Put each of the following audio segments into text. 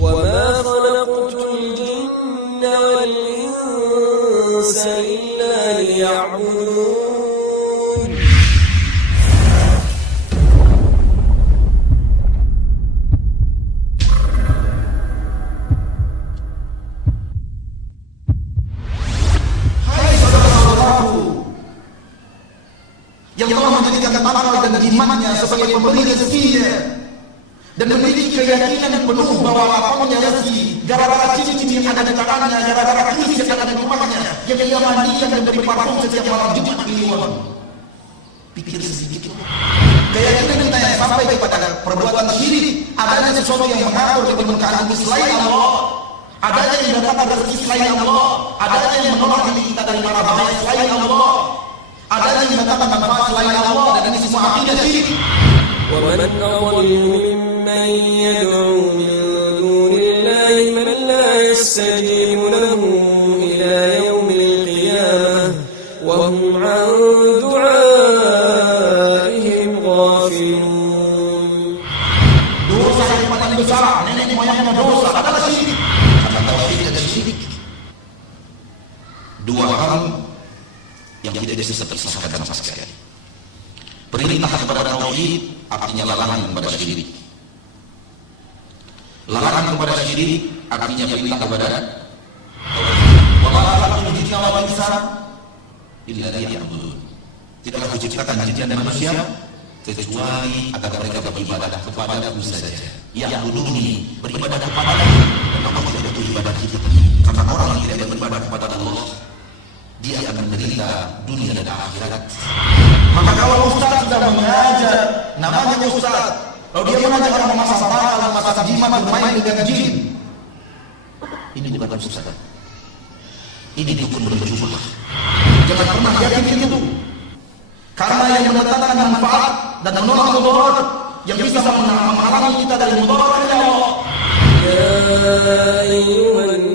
وما خلقت الجن والإنس إلا ليعبدون. Yang telah menjadikan akal dan jimatnya sebagai pemberi rezekinya dan memiliki keyakinan penuh bahwa lapangnya rezeki gara-gara cincin yang ada di tangannya, gara-gara keris yang ada di rumahnya, yang dia mandikan dan beri parfum setiap malam Jumat Kliwon. Pikir sedikit. Keyakinan kita yang sampai kepada perbuatan syirik, adanya sesuatu yang mengatur keberkahan selain Allah, adanya yang mendatangkan rezeki selain Allah, adanya yang menolak diri kita dari mara bahaya selain Allah, adanya yang mendatangkan manfaat selain Allah, dan ini semua akidah syirik. ومن أضل ممن يدعو من دون الله من لا يستجيب له إلى يوم القيامة وهم عن دعائهم غافلون. Dosa yang paling besar, nenek moyangnya dosa adalah syirik. Karena tauhid dan syirik dua hal yang tidak bisa terpisahkan sama sekali. Perintah kepada tauhid artinya larangan kepada syirik. Larangan kepada syirik artinya perintah kepada tauhid. Wa ma khalaqtul jinna wal insa illa liya'budun. Tidaklah kuciptakan jin dan manusia kecuali agar mereka beribadah kepadaku saja. Ya'buduni, beribadah kepadaku, dan Allah tidak butuh ibadah kita. Karena orang yang tidak beribadah kepada Allah, dia akan menderita dunia dan akhirat. Maka kalau ustaz sudah mengajar, namanya ustaz, kalau dia mengajar orang memasak bakal, memasak jimat, bermain dengan jin, ini bukan ustaz. Ini dukun berjubah. Jangan pernah yakin itu. Karena yang mendatangkan manfaat dan menolak mudarat, yang bisa menghalangi kita dari mudarat ya Allah. Ya ayyuhan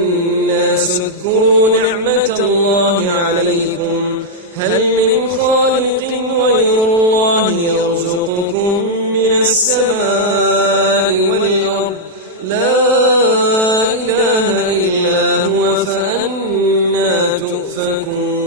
nas اذكروا نعمة الله عليكم هل من خالق غير الله يرزقكم من السماء والأرض لا إله إلا هو فأنا تؤفكون.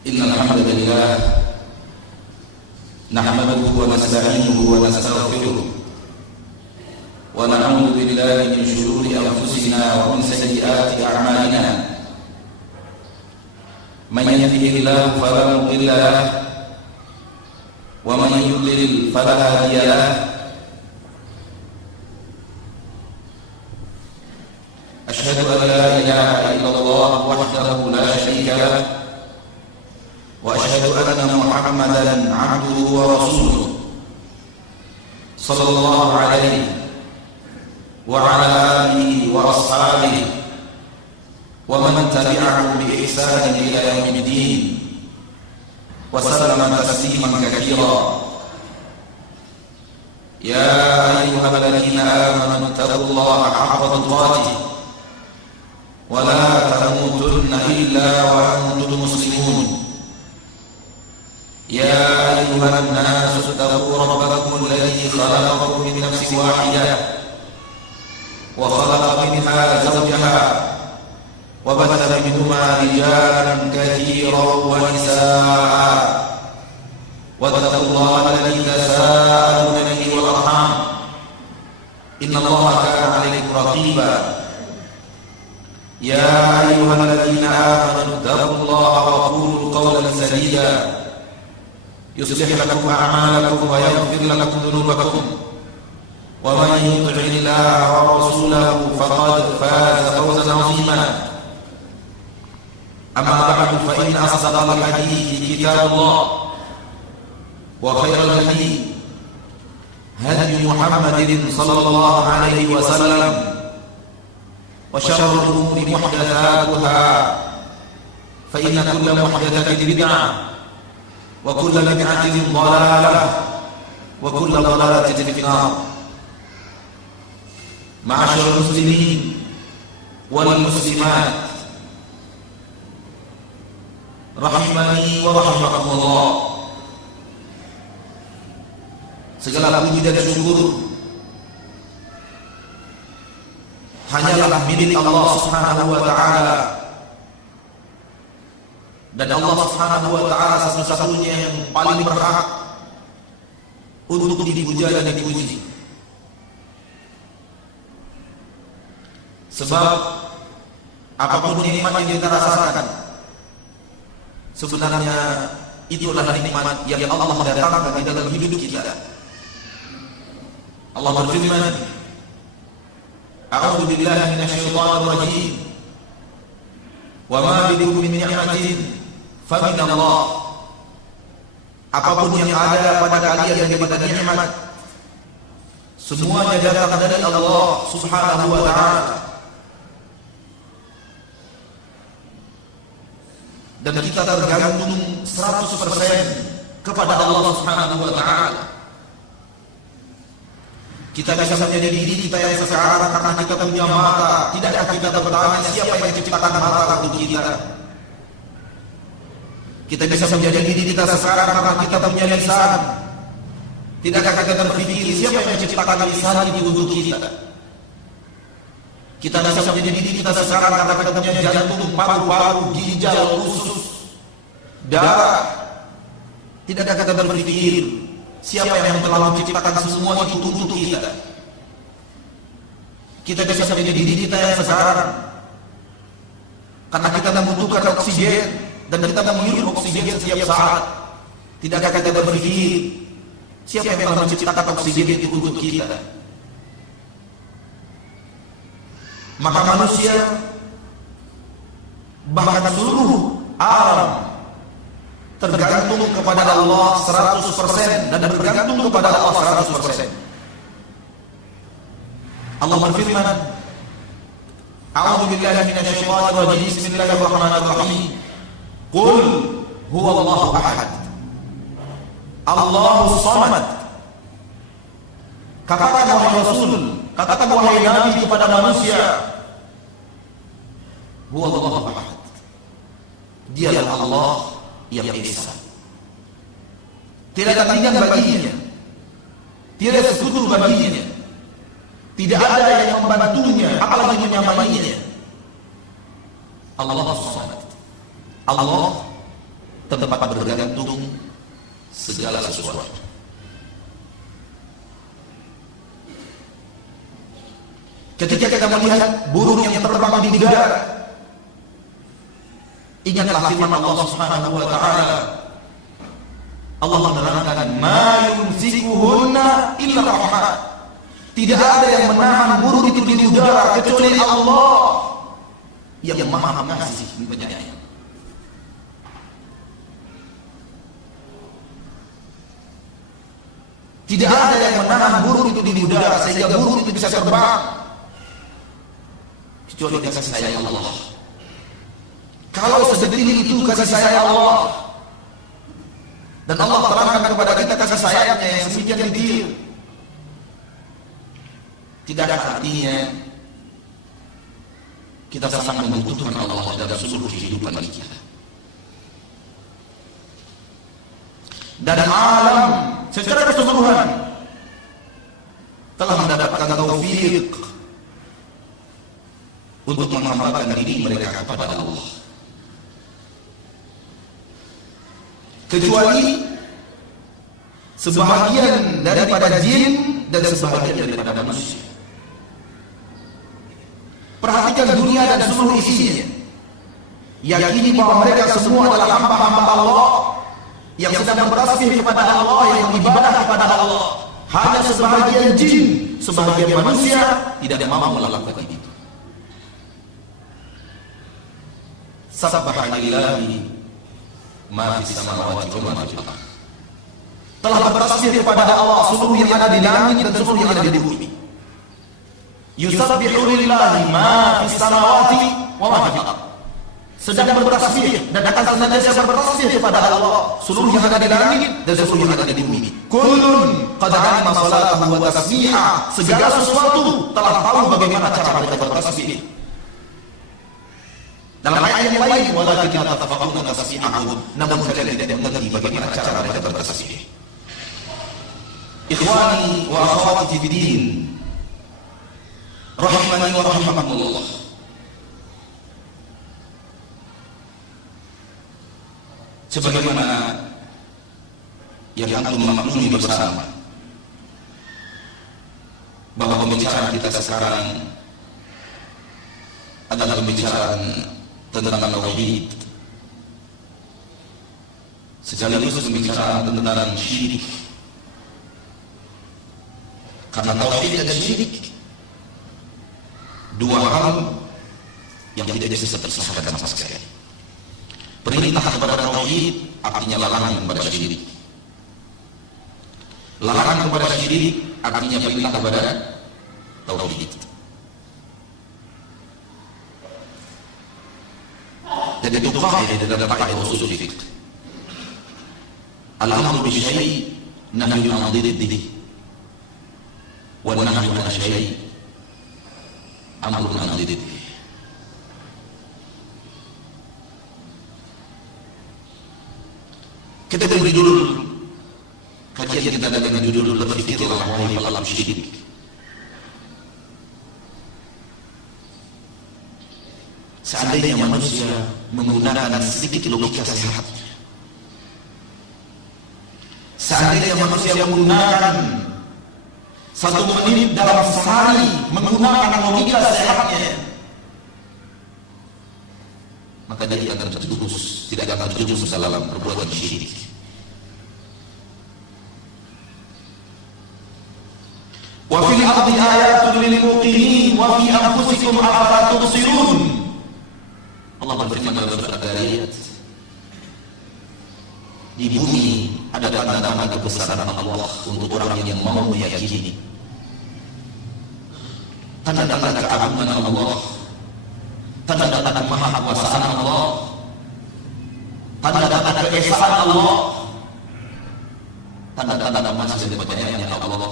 Innal hamdalillah nahmaduhu wa nasta'inuhu wa nastaghfiruh wa na'udzu billahi min shururi anfusina wa min sayyiati a'malina. Man yahdihillahu fala mudilla lahu wa man yudlil fala hadiya lahu. Asyhadu an la ilaha illallah wahdahu la syarika lahu وأشهد أن محمدًا عبده ورسوله صلى الله عليه وعلى آله وأصحابه ومن تبعهم بإحسان إلى يوم الدين وسلم تسليما كثيرا. يا أيها الذين آمنوا اتقوا الله حق تقاته ولا تموتن إلا وأنتم مسلمون. يا أيها الناس اتقوا ربكم الذي خلقكم من نفس واحدة وخلق منها زوجها وبث منهما رجالا كثيرا ونساء واتقوا الله الذي تساءلون به والأرحام إن الله كان عليكم رقيبا. يا أيها الذين آمنوا اتقوا الله وقولوا قولا سديدا يصلح لكم أعمالكم ويغفر لكم ذنوبكم ومن يطع الله ورسوله فقد فاز فوزا عظيما. أما بعد فإن أصدق الحديث كتاب الله وخير الهدي هدي محمد صلى الله عليه وسلم وشر الأمور محدثاتها فإن كل محدثة بدعة وكل بدعة ضلالة وكل ضلالة في النار. معاشر المسلمين والمسلمات rahimani wa rahimakumullah. Segala puji dan syukur hanyalah milik Allah Subhanahu wa taala, dan Allah Subhanahu wa taala satu-satunya yang paling berhak untuk dipuja dan dipuji. Sebab apapun nikmat yang kita rasakan, sebenarnya itulah nikmat yang Allah datangkan di dalam hidup kita. Allah berfirman, "A'udzu billahi minasyaitonir rajim. Wa ma bikum min ni'matin fa min Allah." Apapun yang ada pada kalian daripada nikmat, semuanya datang dari Allah Subhanahu wa taala. Dan kita tergantung 100% kepada Allah Subhanahu wa taala. Kita bisa menjadi diri kita yang sekarang karena kita punya mata. Tidakkah kita bertanya siapa yang menciptakan mata untuk kita? Kita bisa menjadi diri kita sekarang karena kita punya lisan. Tidakkah kita berpikir siapa yang menciptakan lisan itu untuk kita? Kita bisa menjadi diri kita sekarang karena kita punya jantung, paru-paru, ginjal, usus, darah. Tidakkah kita berpikir siapa yang telah menciptakan semua itu untuk kita? Kita bisa menjadi diri kita yang sekarang karena kita membutuhkan oksigen dan kita menghirup oksigen setiap saat. Tidakkah kita berpikir siapa yang telah menciptakan oksigen itu untuk kita? Maka manusia, bahkan seluruh alam, tergantung kepada Allah 100% dan bergantung kepada Allah 100%. Allah berfirman, "A'udzu billahi minasyaitonir rajim. Bismillahirrahmanirrahim. Qul huwallahu ahad. Allahus samad." Katakan wahai Rasul, katakan wahai Nabi kepada manusia, huwallahu ahad. Dialah Allah yang esa. Tidak ada tandingan baginya, tidak ada sekutu baginya, tidak ada yang membantunya apalagi menyamainya. Allah Samad. Allah tempat bergantung segala sesuatu. Ketika kita melihat burung yang terbang di udara, ingatlah firman Allah Subhanahu wa taala. Allah menerangkan, "Ma yumsikuhunna illa Rahman." Tidak ada yang menahan burung itu di udara kecuali Allah yang Maha Pengasih penyayang. Tidak ada yang menahan burung itu di udara sehingga burung itu bisa terbang kecuali kasih sayang Allah. Kalau sedetik itu kasih sayang Allah, dan Allah terangkan kepada kita kasih sayangnya yang sedemikian detail, tidak ada artinya kita sangat membutuhkan Allah dalam seluruh kehidupan kita. Dan alam secara keseluruhan telah mendapatkan taufik untuk menghambakan diri mereka kepada Allah, kecuali sebahagian daripada jin dan sebahagian daripada manusia. Perhatikan dunia dan seluruh isinya. Yakini bahwa mereka semua adalah hamba-hamba Allah yang sedang bertasbih kepada Allah, yang beribadah kepada Allah. Hanya sebahagian jin, sebahagian manusia tidak mau melakukan itu. Sabbaha lillahi ma fis samawati wa ma fil ardh. Telah bertasbih kepada Allah seluruh yang ada di langit dan seluruh yang ada di bumi. Yusabbihu lillahi ma fis samawati wa ma fil ardh. Sedang bertasbih dan akan senantiasa bertasbih kepada Allah seluruh yang ada di langit dan seluruh yang ada di bumi. Kullun qad 'alima salatahu wa tasbihah. Segala sesuatu telah tahu bagaimana cara mereka bertasbih. Dalam ayat yang lain, walakin la tafaqahuna tasbihahum, namun kalian tidak mengerti bagaimana cara mereka bertasbih. Ikhwani wa akhwati fid din, rahimani wa rahimakumullah. Sebagaimana yang antum memaklumi bersama bahwa pembicaraan kita sekarang adalah pembicaraan tentang tauhid, sekaligus pembicaraan tentang syirik. Karena tauhid dan syirik dua hal yang tidak bisa terpisahkan sama sekali. Perintah kepada tauhid artinya larangan kepada syirik. Larangan kepada syirik artinya perintah kepada tauhid. Dan itu kaidah dalam kaidah usul fiqh. Al-amru bi syai' nahyun 'an dhiddihi. Wa nahyun 'an syai' amrun 'an dhiddihi. Kita beri judul kajian kita dengan judul berpikirlah wahai pelaku syirik. Seandainya manusia menggunakan sedikit logika sehat, seandainya manusia menggunakan 1 menit dalam sehari menggunakan logika sehatnya, maka dia akan terjerumus, tidak akan terjerumus dalam perbuatan syirik. Wa fil ardi ayatun lil muqinin wa fi anfusikum afala tubsirun. Allah berfirman dalam surat Al-Dariyat, di bumi ada tanda-tanda kebesaran Allah untuk orang yang mau meyakini. Tanda-tanda keagungan Allah, tanda-tanda kemahakuasaan Allah, tanda-tanda keesaan Allah, tanda-tanda masa dan penyayangnya Allah.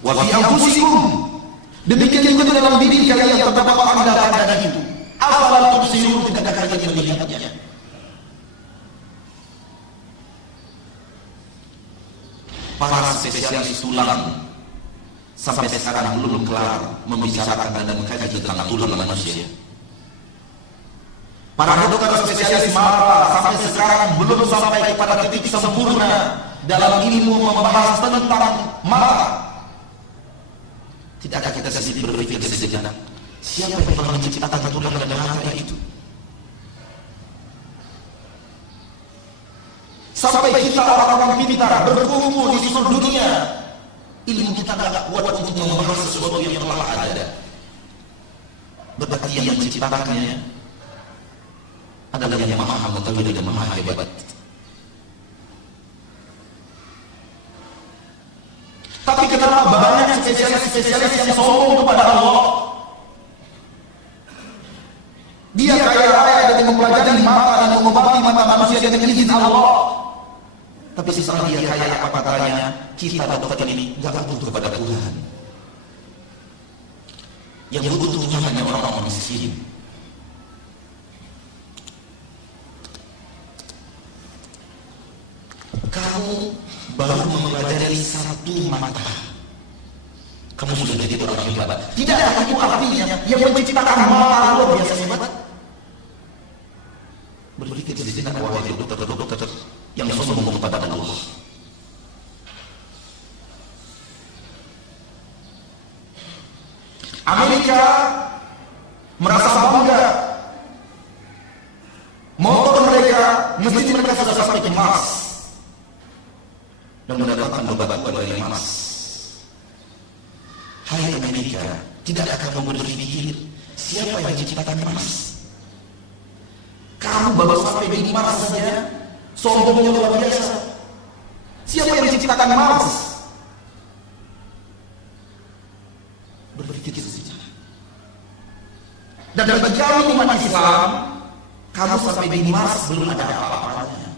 Wa fi anfusikum, demikian juga dalam diri kalian terdapat tanda-tanda itu. Afala tubsirun, tidak kalian melihatnya? Para spesialis tulang sampai sekarang belum kelar membicarakan dan mengkaji tentang tulang manusia. Para dokter spesialis mata sampai sekarang belum sampai pada titik sempurna dalam ilmu membahas tentang mata. Tidakkah kita sedikit berpikir sejenak, siapa yang telah menciptakan tulang dan mata itu? Sampai kita orang-orang pintar berkumpul di seluruh dunia, ilmu kita tidak kuat untuk membahas sesuatu yang telah ada. Berarti yang menciptakannya adalah yang maha mengetahui dan maha hebat. Tapi kenapa banyak spesialis yang sombong kepada Allah? Dia kaya raya dengan mempelajari mata dan mengobati mata manusia dengan izin Allah. Tapi setelah dia kaya apa katanya, kita dokter ini gak butuh kepada Tuhan. Yang butuh hanya orang-orang miskin. Kamu baru mempelajari 1 mata, kamu sudah jadi orang hebat. Tidakkah itu artinya yang menciptakan mata luar biasa hebat? Berpikir sejenak wahai dokter-dokter yang sombong kepada Allah. Amerika merasa bangga, motor mereka, mesin mereka sudah sampai ke Mars dan mendapatkan beban dari Mars. Hai Amerika, tidak akan berpikir siapa yang menciptakan Mars? Kamu baru sampai di Mars saja, sombongnya luar biasa. Siapa yang menciptakan Mars? Berpikir sejenak. Dan bagi kami umat Islam, kamu sampai di Mars belum ada apa-apanya.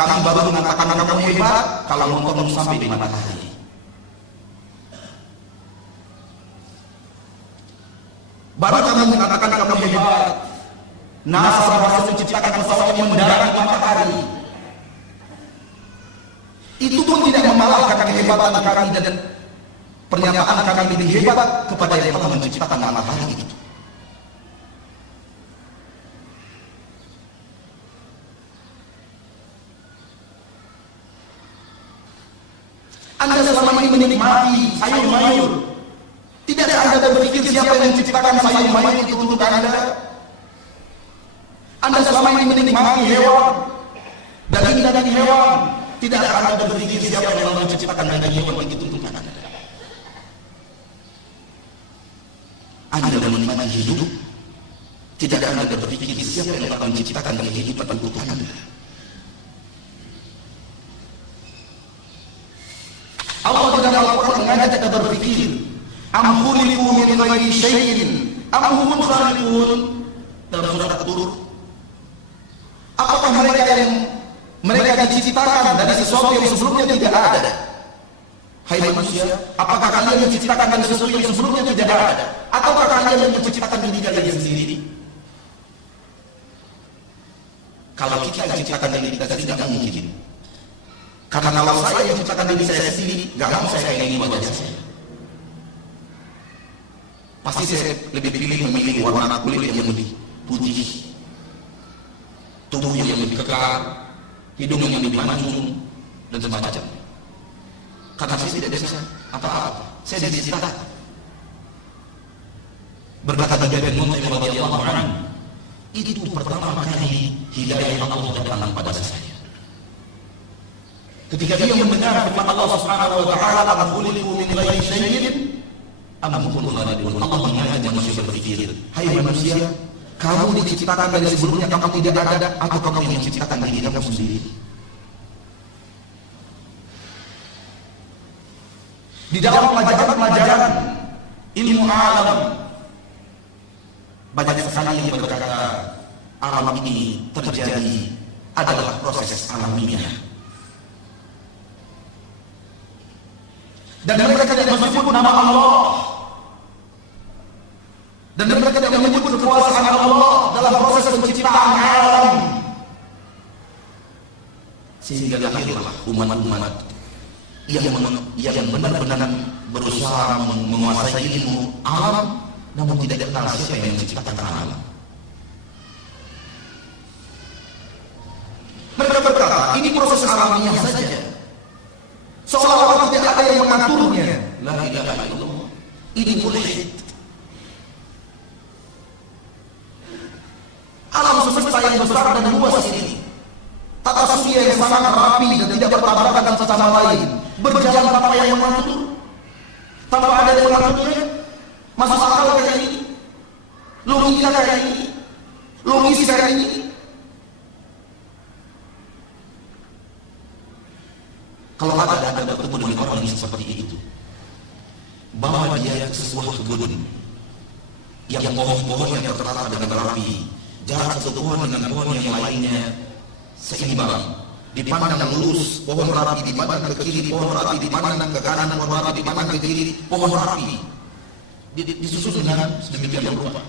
Kami baru mengatakan kamu hebat kalau motormu sampai di matahari. Baru kami mengatakan kamu hebat. NASA berhasil menciptakan pesawat yang mendarat di matahari. Itu pun tidak memalahkan kehebatan kami dan pernyataan kami lebih hebat kepada yang telah menciptakan matahari itu. Anda selama ini menikmati sayur mayur. Tidak ada Anda berpikir siapa yang menciptakan sayur mayur itu untuk Anda. Anda selama ini menikmati hewan, daging hewan. Tidak ada Anda berpikir siapa yang menciptakan daging hewan itu untuk Anda. Anda menikmati hidup. Tidak ada Anda berpikir siapa yang akan menciptakan kehidupan untuk Anda. Allah dalam Al-Quran mengajak kita berpikir, am khuliqu min ghairi syai'in am humul khaliqun. Dalam surat At-Tur, apakah mereka diciptakan dari sesuatu yang sebelumnya tidak ada? Hai manusia, apakah kalian diciptakan dari sesuatu yang sebelumnya tidak ada? Ataukah kalian yang menciptakan diri kalian sendiri? Kalau kita menciptakan diri kita sendiri tidak mungkin. Karena kalau saya yang menciptakan diri saya sendiri, nggak mau saya kayak gini wajah saya. Pasti saya lebih pilih memilih warna kulit yang lebih putih, tubuh yang lebih kekar, hidung yang lebih mancung, dan semacam. Karena saya tidak bisa apa-apa, saya diciptakan. Berkata Jabir bin Mut'im radhiyallahu anhu, itu pertama kali hidayah Allah datang pada saya. Ketika dia mendengar firman Allah Subhanahu wa taala, "Am khuliqu min ghairi syai'in am humul khaliqun." Allah mengajak manusia berpikir, hai manusia, kamu diciptakan dari sebelumnya kamu tidak ada atau kamu yang menciptakan diri kamu sendiri? Di dalam pelajaran ilmu alam banyak sekali yang berkata alam ini terjadi adalah proses alamiah. Dan mereka tidak menyebut nama Allah. Dan mereka tidak menyebut kekuasaan Allah dalam proses penciptaan alam. Sehingga lahirlah umat-umat yang benar-benar berusaha menguasai ilmu alam, namun tidak kenal siapa yang menciptakan alam. Mereka berkata, ini proses alamiah saja. Seolah-olah tidak ada yang mengaturnya. La ilaha illallah. Ini mulhid. Alam semesta yang besar dan luas ini, tata surya yang sangat rapi dan tidak bertabrakan satu sama lain, berjalan tanpa yang mengatur, tanpa ada yang mengaturnya. Masuk akal kayak ini, logika kayak ini, logis kayak ini. Kalau ada bertemu dengan orang yang seperti itu, bawa dia ke sebuah kebun yang pohon-pohon yang tertata dengan rapi, jarak satu pohon dengan pohon yang lainnya seimbang, dipandang lurus, pohon rapi dipandang ke kiri, pohon rapi dipandang ke kanan, pohon rapi dipandang ke kiri, pohon rapi disusun dengan sedemikian rupa.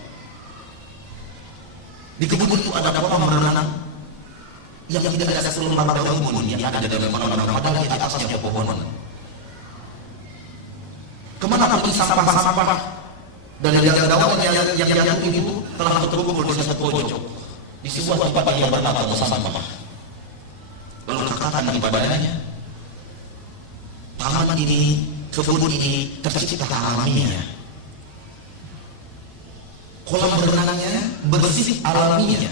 Di kebun itu ada pohon berenang yang tidak ada seluruh lembaga kebun, yang ada dalam kolam padahal di atasnya pohon. Kemana pun sampah-sampah dan yang daun yang itu telah terkumpul di satu pojok di sebuah tempat yang bernama sampah. Lalu katakan ibadahnya, taman ini, kebun ini tercipta alamiah. Kolam berenangnya bersih alamiah.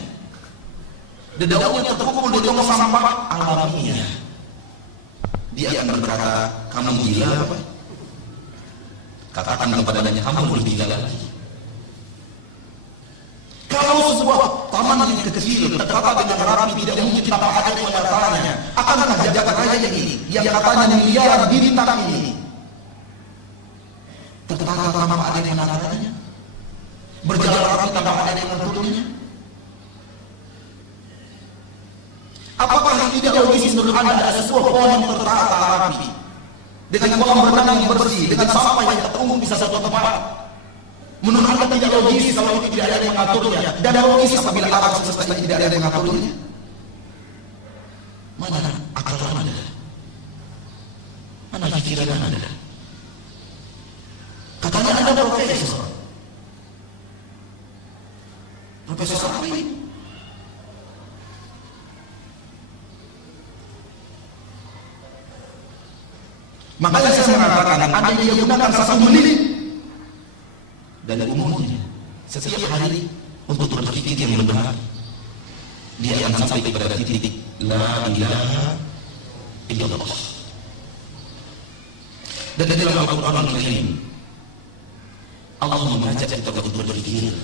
Dedaunya terkumpul di tong sampah alamiah. Dia akan berkata, kamu gila apa? Katakan kepadanya, kamu lebih gila lagi. Kalau sebuah taman yang kecil tertata dengan rapi tidak mungkin tanpa ada penataannya, akankah jagat raya ini yang katanya miliaran bintang ini tertata tanpa ada yang menatanya, berjalan rapi tanpa ada yang mengaturnya? Apakah tidak logis menurut Anda ada sebuah pohon yang tertata rapi dengan kolam renang yang bersih, dengan sampah yang terkumpul di satu tempat? Menurut Anda tidak logis kalau itu tidak ada yang mengaturnya, dan logis apabila alam semesta ini tidak ada yang mengaturnya? Mana akal Anda? Mana pikiran Anda? Katanya Anda profesor. Profesor apa ini? Makanya saya mengatakan Anda dia gunakan satu menit dan umumnya setiap hari untuk berpikir yang benar, dia akan sampai kepada titik la ilaha illallah. Dan di dalam Al-Quran Al-Karim Allah mengajak kita untuk berpikir,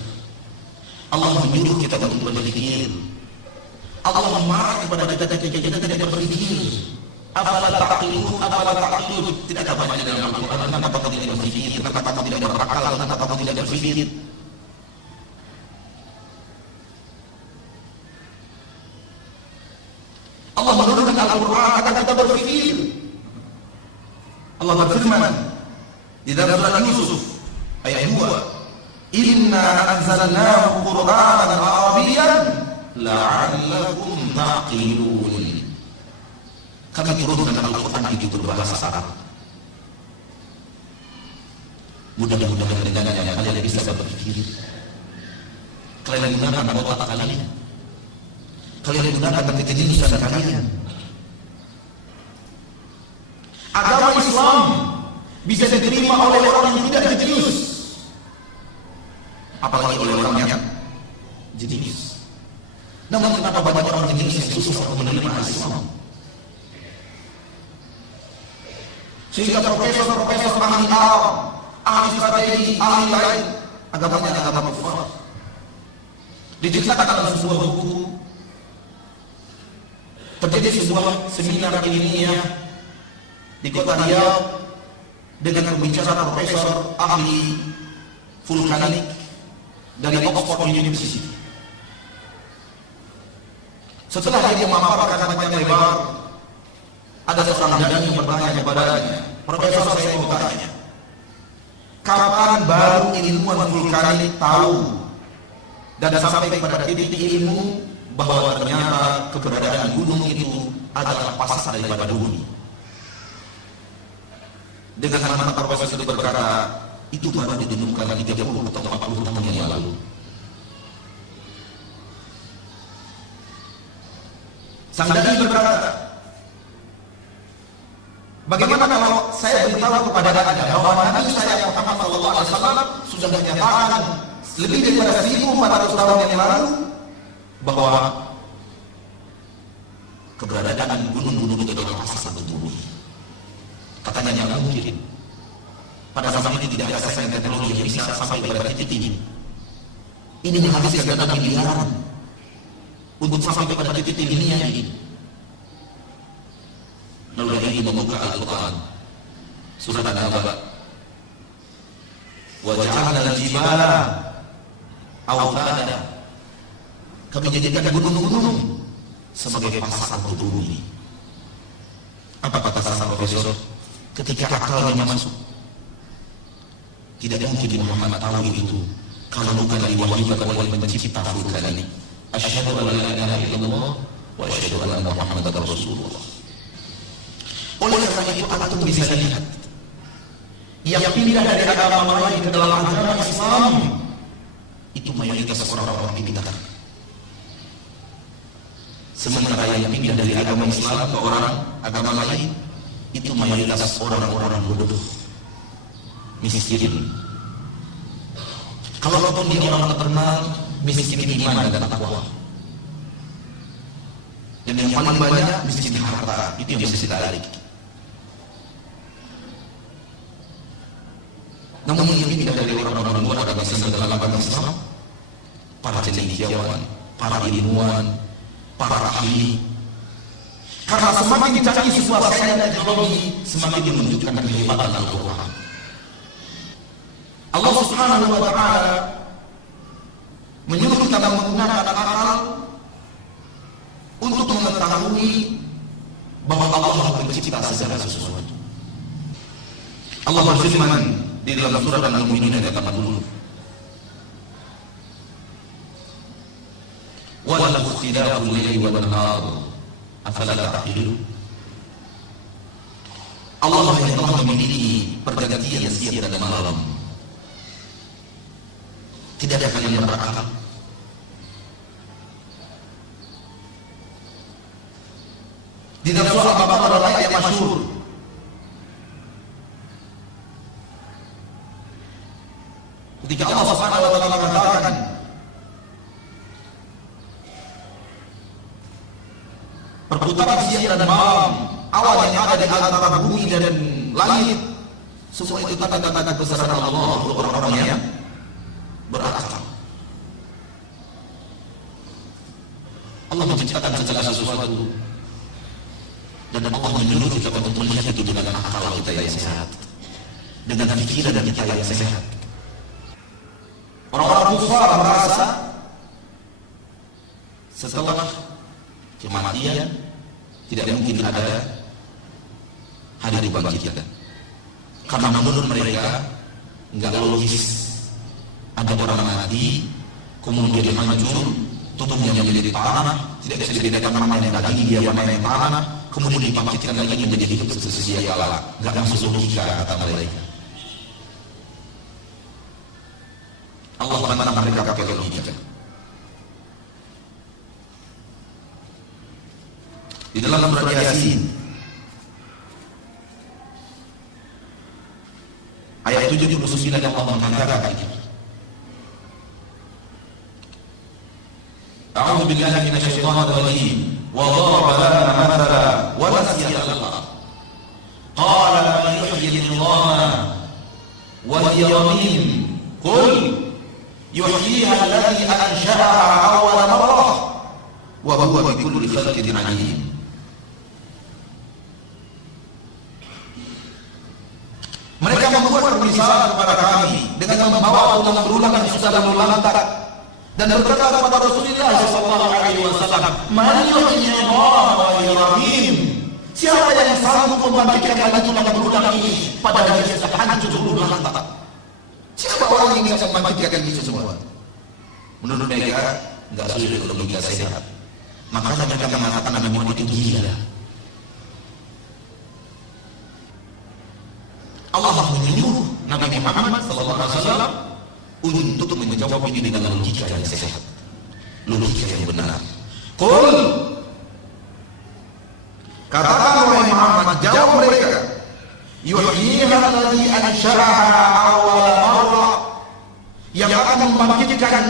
Allah menyuruh kita untuk berpikir, Allah memarah kepada kita tidak berpikir. Afala taqilun, afala taqilun. Tidak ada banyak dalam Al-Quran. Kenapa kau tidak berpikir? Kenapa kau tidak berakal? Kenapa kau tidak berpikir? Allah menurunkan Al-Quran agar kita berpikir. Allah berfirman di dalam surat Yusuf ayat 2, Inna anzalnahu Qur'anan Arabiyyan la'allakum taqilun. Kami turunkan Al-Quran itu berbahasa Arab. Mudah-mudahan dengannya kalian bisa berpikir. Kalian gunakan otak kalian. Kalian gunakan kejeniusan kalian. Agama Islam bisa diterima oleh orang yang tidak jenius, apalagi oleh orang yang jenius. Namun kenapa banyak orang jenius yang susah menerima Islam? Sehingga profesor-profesor ahli Arab, ahli strategi, ahli lain, agamanya agama kufar. Diceritakan dalam sebuah buku, terjadi sebuah seminar ilmiah di kota Riau dengan pembicara profesor ahli vulkanik dari Oxford University. Setelah dia memaparkan panjang lebar, ada seorang dai yang bertanya kepadanya, Profesor, saya mau tanya, kapan baru ilmuwan vulkanik tahu dan sampai pada titik ilmu bahwa ternyata keberadaan gunung itu adalah pasar daripada bumi? Dengan mata profesor itu berkata, itu baru ditemukan 30 atau 40 tahun yang lalu. Sang dai berkata, bagaimana kalau saya beritahu kepada Anda bahwa Nabi saya Muhammad SAW sudah menyatakan lebih daripada 1400 tahun yang lalu bahwa keberadaan gunung-gunung itu adalah pasar bumi. Katanya nggak mungkin. Pada zaman ini tidak ada sains dan teknologi yang bisa sampai pada titik ini. Ini menghabiskan dana miliaran untuk sampai pada titik ini. Lalu ini membuka Al-Quran surat An-Naba, wa ja'alna al-jibala awtada, kami jadikan gunung-gunung sebagai pasar untuk bumi. Apa kata sang profesor? Ketika akalnya masuk, tidak mungkin Muhammad tahu itu kalau bukan diwahyukan oleh pencipta vulkan ini. Asyhadu an la ilaha illallah wa asyhadu anna Muhammadar Rasulullah. Oleh karena itu antum bisa lihat yang pindah dari agama lain ke dalam agama Islam itu mayoritas orang-orang pintar. Sementara yang pindah dari agama Islam ke orang agama lain itu mayoritas orang-orang bodoh, miskin. Kalaupun dia orang terkenal, miskin iman dan takwa. Dan yang paling banyak miskin harta, itu yang bisa ditarik. Namun yang pindah dari orang-orang luar agama Islam dalam agama Islam, para cendekiawan, para ilmuwan, para ahli. Karena semakin canggih suasana dan teknologi, semakin menunjukkan kehebatan Al-Quran. Allah Subhanahu wa Ta'ala menyuruh kita menggunakan akal untuk mengetahui bahwa Allah mencipta segala sesuatu. Allah berfirman di dalam surat Al-Mu'minun ayat 80. Wa lahu ikhtilaful laili wan nahar afala ta'qilun. Allah yang telah memiliki pergantian siang dan malam. Tidak ada kalian berakal? Di dalam surah Al-Baqarah ada ayat yang masyhur. Ketika Allah Subhanahu wa taala mengatakan, perputaran siang dan malam, awan yang ada di antara bumi dan langit, semua itu tanda-tanda kebesaran Allah untuk orang-orang yang berakal. Allah menciptakan segala sesuatu dan Allah menyuruh kita untuk melihat itu dengan akal kita yang sehat, dengan pikiran kita yang sehat. Orang-orang kufar merasa setelah kematian tidak mungkin ada hari dibangkitkan, karena menurut mereka nggak logis ada orang mati kemudian hancur, tubuhnya menjadi tanah, tidak bisa dibedakan mana yang daging dia mana yang tanah, kemudian dibangkitkan lagi menjadi hidup sesia kala. Nggak masuk logika kata mereka. Allah mana mereka pakai logika. Di dalam surat Yasin ayat 79 Allah mengatakan, A'udzu billahi minasy syaithanir rajim. Wa daraba lana mathala wa nasiya khalqah. Qala man yuhyi al-'idhama wa hiya ramim. Qul yuhyiha alladhi ansha'aha awwala marrah wa huwa bi kulli khalqin 'alim. Mereka membuat permisalan kepada kami dengan membawa ulang berulang yang susah dan lantak dan berkata kepada Rasulullah sallallahu alaihi wasallam, "Man yuhyi wa hiya ramim?" Siapa yang sanggup membangkitkan lagi ulang berulang ini padahal dia sudah hancur berulang lantak? Siapa orang yang bisa membangkitkan itu semua? Menurut mereka enggak sulit logika sehat. Makanya mereka mengatakan Nabi Muhammad itu gila. Allah menyuruh Nabi Muhammad sallallahu alaihi wasallam untuk menjawab ini dengan logika yang sehat, logika yang benar. Qul, katakan wahai Muhammad, jawab mereka, yuhyiha alladhi ansha'aha awwala marrah, yang akan membangkitkan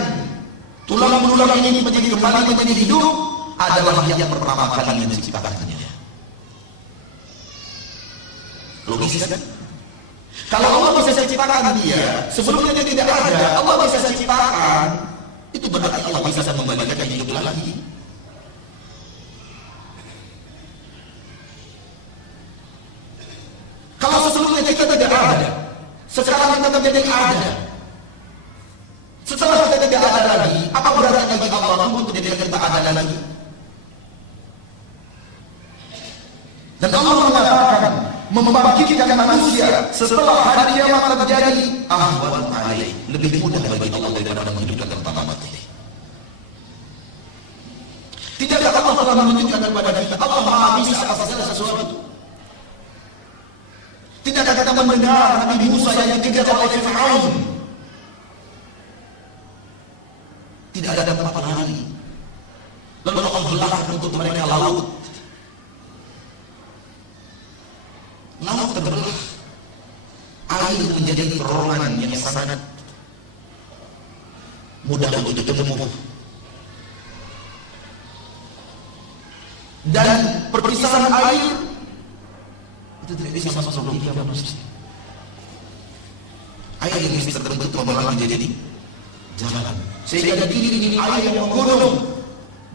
tulang belulang ini menjadi kembali menjadi hidup adalah yang pertama kali menciptakannya. Logis kan? Kalau Allah bisa menciptakan dia sebelumnya dia tidak ada, Allah bisa menciptakan, itu berarti Allah bisa membangkitkan hidup lagi. Kalau sebelumnya kita tidak ada, sekarang kita menjadi ada, setelah kita tidak ada lagi, apa berarti bagi Allah untuk menjadikan kita ada lagi? Dan Allah mengatakan membangkitkan manusia setelah hari kiamat terjadi ahwan alaih, lebih mudah bagi Allah daripada menghidupkan tanpa mati. Tidakkah Allah telah menunjukkan kepada kita Allah Maha bisa atas segala sesuatu? Tidakkah kita mendengar Nabi Musa yang dikejar oleh Fir'aun? Tidak ada tempat lari. Lalu Allah belah untuk mereka laut. Laut terbelah, air menjadi terowongan yang sangat mudah untuk ditempuh, dan perpisahan air itu tidak bisa masuk logika manusia. Air yang bisa terbentuk membelah menjadi jalan, sehingga di kiri air yang menggunung,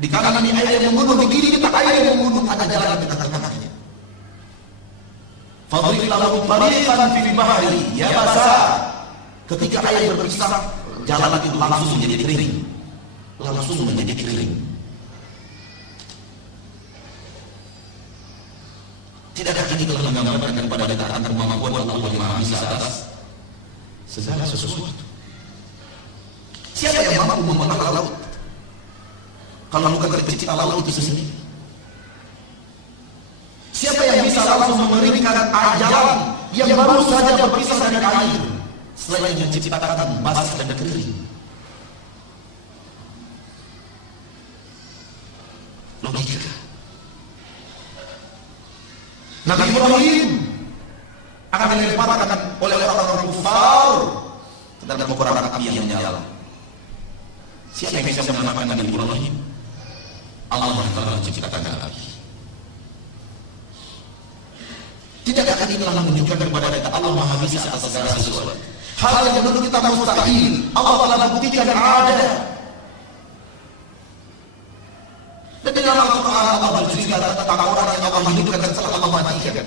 di kanan air yang menggunung, di kiri kita air yang menggunung, ada jalan di tengah-tengahnya. Fadrib lahum tariqan fil bahri yabasa. Ketika air berpisah, jalan itu langsung menjadi kering. Langsung menjadi kering. Tidakkah ini telah menggambarkan kepada kita tentang kemampuan Allah yang Maha Bisa atas segala sesuatu? Siapa yang mampu memegang laut? Kalau bukan pencipta laut itu sendiri. Siapa yang bisa langsung mengeringkan jalan yang baru saja berpisah dari air, selain menciptakan basah dan kering? Logika. Nabi Ibrahim akan dilemparkan oleh orang-orang kufar ke dalam kobaran api yang menyala. Siapa yang bisa menyelamatkan Nabi Ibrahim? Allah telah menciptakan api. Tidakkah ini telah menunjukkan kepada kita Allah Maha Bisa atas segala sesuatu? Hal yang menurut kita mustahil, Allah telah buktikan ada. Dan di dalam Al-Quran Allah bercerita tentang orang yang Allah hidupkan dan setelah Allah matikan.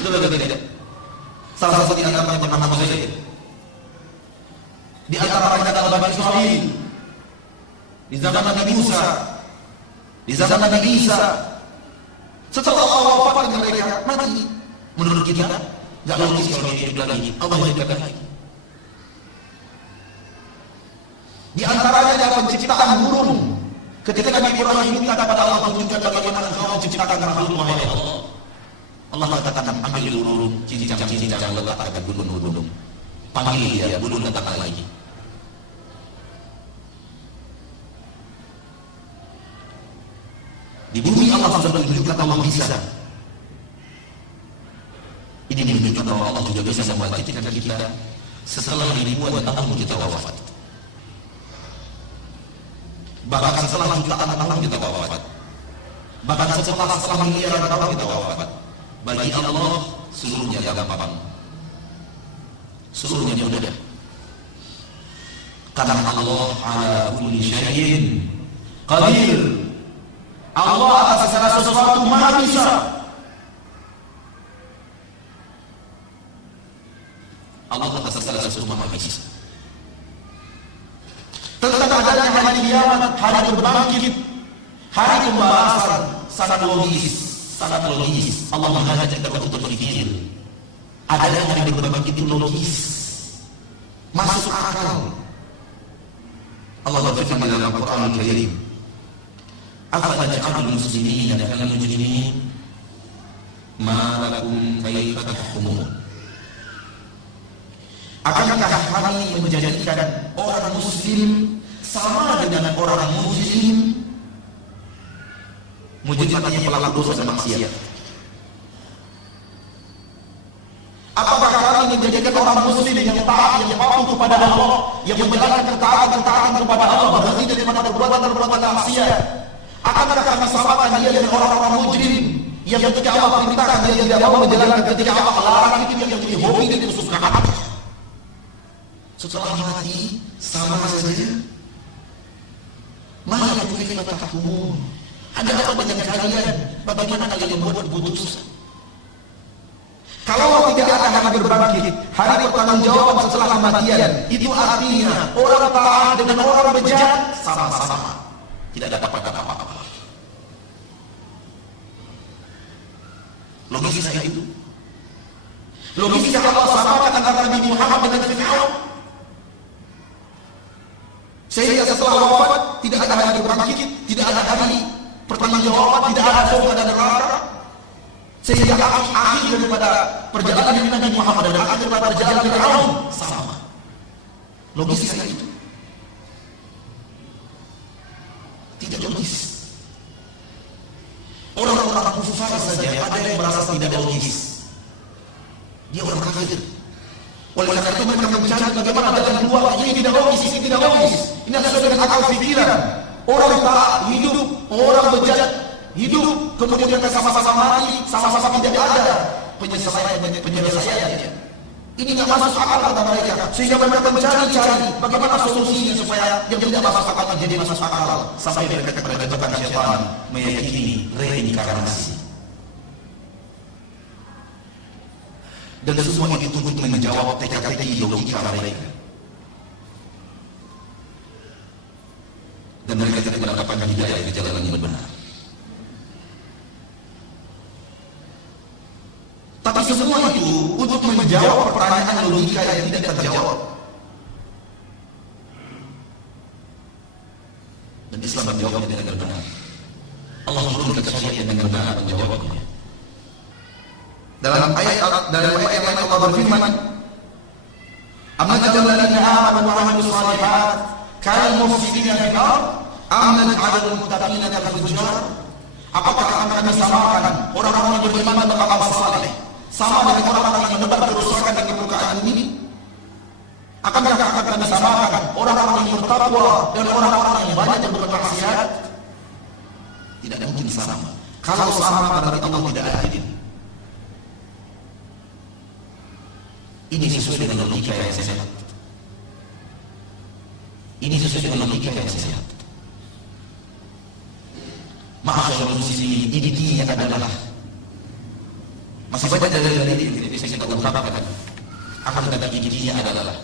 Betul tidak? Salah satu di antaranya bernama Uzair. Di antaranya adalah Bani Israil. Di zaman Nabi Musa, di zaman Nabi Isa. Setelah Allah wafatkan mereka mati. Menurut kita nggak logis kalau dia hidup lagi. Allah hidupkan lagi. Di antaranya adalah penciptaan burung. Ketika Nabi Ibrahim minta kepada Allah tunjukkan bagaimana Engkau menciptakan makhluk, wahai Allah. Allah katakan, ambil burung, cincang-cincang letakkan gunung-gunung. Panggil dia, burung datang lagi. Di bumi Allah sudah menunjukkan Allah bisa. Ini menunjukkan bahwa Allah juga bisa membangkitkan kita setelah ribuan tahun kita wafat. Bahkan setelah jutaan tahun kita wafat. Bahkan setelah miliaran tahun kita wafat. Bagi Allah seluruhnya gampang. Seluruhnya mudah. Karena Allah ala kulli syai'in qadir. Allah atas segala sesuatu Maha Bisa. Allah atas segala sesuatu Maha Bisa. Tentang adanya hari kiamat, hari berbangkit, hari pembahasan sangat logis. Allah mengajak kita untuk berpikir. Adanya hari berbangkit itu logis, masuk akal. Allah berfirman dalam Al-Quran Al-Karim, "Afaja'alul muslimina kal mujrimin, ma lakum kaifa tahkumun?" Akankah kami menjadikan orang muslim sama dengan orang mujrim? Mujrim artinya pelaku dosa dan maksiat. Apakah kami menjadikan orang muslim yang taat, yang patuh kepada Allah, yang menjalankan ketaatan kepada Allah, berhenti dari perbuatan maksiat? Akankah kami samakan dia dengan orang-orang mujrim yang ketika Allah perintahkan dia tidak mau menjalankan, ketika Allah melarang itu yang menjadi hobi dan kesukaan? Setelah mati sama saja. Malah kaifa tahkumun. Ada apa dengan kalian? Bagaimana kalian membuat keputusan? Kalau tidak ada hari berbangkit, hari pertanggungjawaban setelah kematian, itu artinya orang taat dengan orang bejat sama-sama. Tidak ada apa-apa. Logika itu. Logika Allah samakan antara Nabi Muhammad dengan Fir'aun. Sehingga setelah wafat tidak ada hari berbangkit, tidak ada hari pertanggungjawaban, tidak ada surga dan neraka. Sehingga akhir daripada perjalanan Nabi Muhammad dan akhir daripada perjalanan Fir'aun sama. Logika itu tidak logis. Orang-orang kufar saja ada yang merasa tidak logis. Dia orang kafir. Oleh karena itu mereka mencari bagaimana jalan keluar. Ini tidak logis, ini tidak logis. Ini sesuai dengan akal pikiran. Orang taat hidup, orang bejat hidup, kemudian sama-sama mati, sama-sama tidak ada penyelesaiannya. Ini nggak masuk akal kata mereka. Sehingga mereka mencari bagaimana solusinya supaya yang tidak masuk akal menjadi masuk akal. Sampai mereka kepada jebakan syaitan meyakini reinkarnasi. Dan semua itu untuk menjawab teka-teki logika mereka. Dan mereka tidak mendapatkan hidayah ke jalan yang benar. Tapi semua itu untuk menjawab pertanyaan logika yang tidak terjawab. Dan Islam menjawabnya dengan benar. Allah turunkan syariat dengan benar menjawabnya. Dalam ayat yang lain Allah berfirman, "Amma ja'alul ladzina amanu wa 'amilus shalihat kal mufsidina fil ard am naj'alul muttaqina kal fujjar?" Apakah akan kami samakan orang-orang yang beriman dan beramal saleh sama dengan orang-orang yang menebar kerusakan di permukaan bumi? Akankah akan kami samakan orang-orang yang bertakwa dan orang-orang yang banyak bermaksiat? Tidak mungkin sama. Kalau sama berarti Allah tidak adil. Ini sesuai dengan logika yang sehat. Ini sesuai dengan logika yang sehat. Ma'asyarul muslimin, intinya adalah masih banyak dari yang saya tidak ungkapkan. Akan tetapi intinya adalah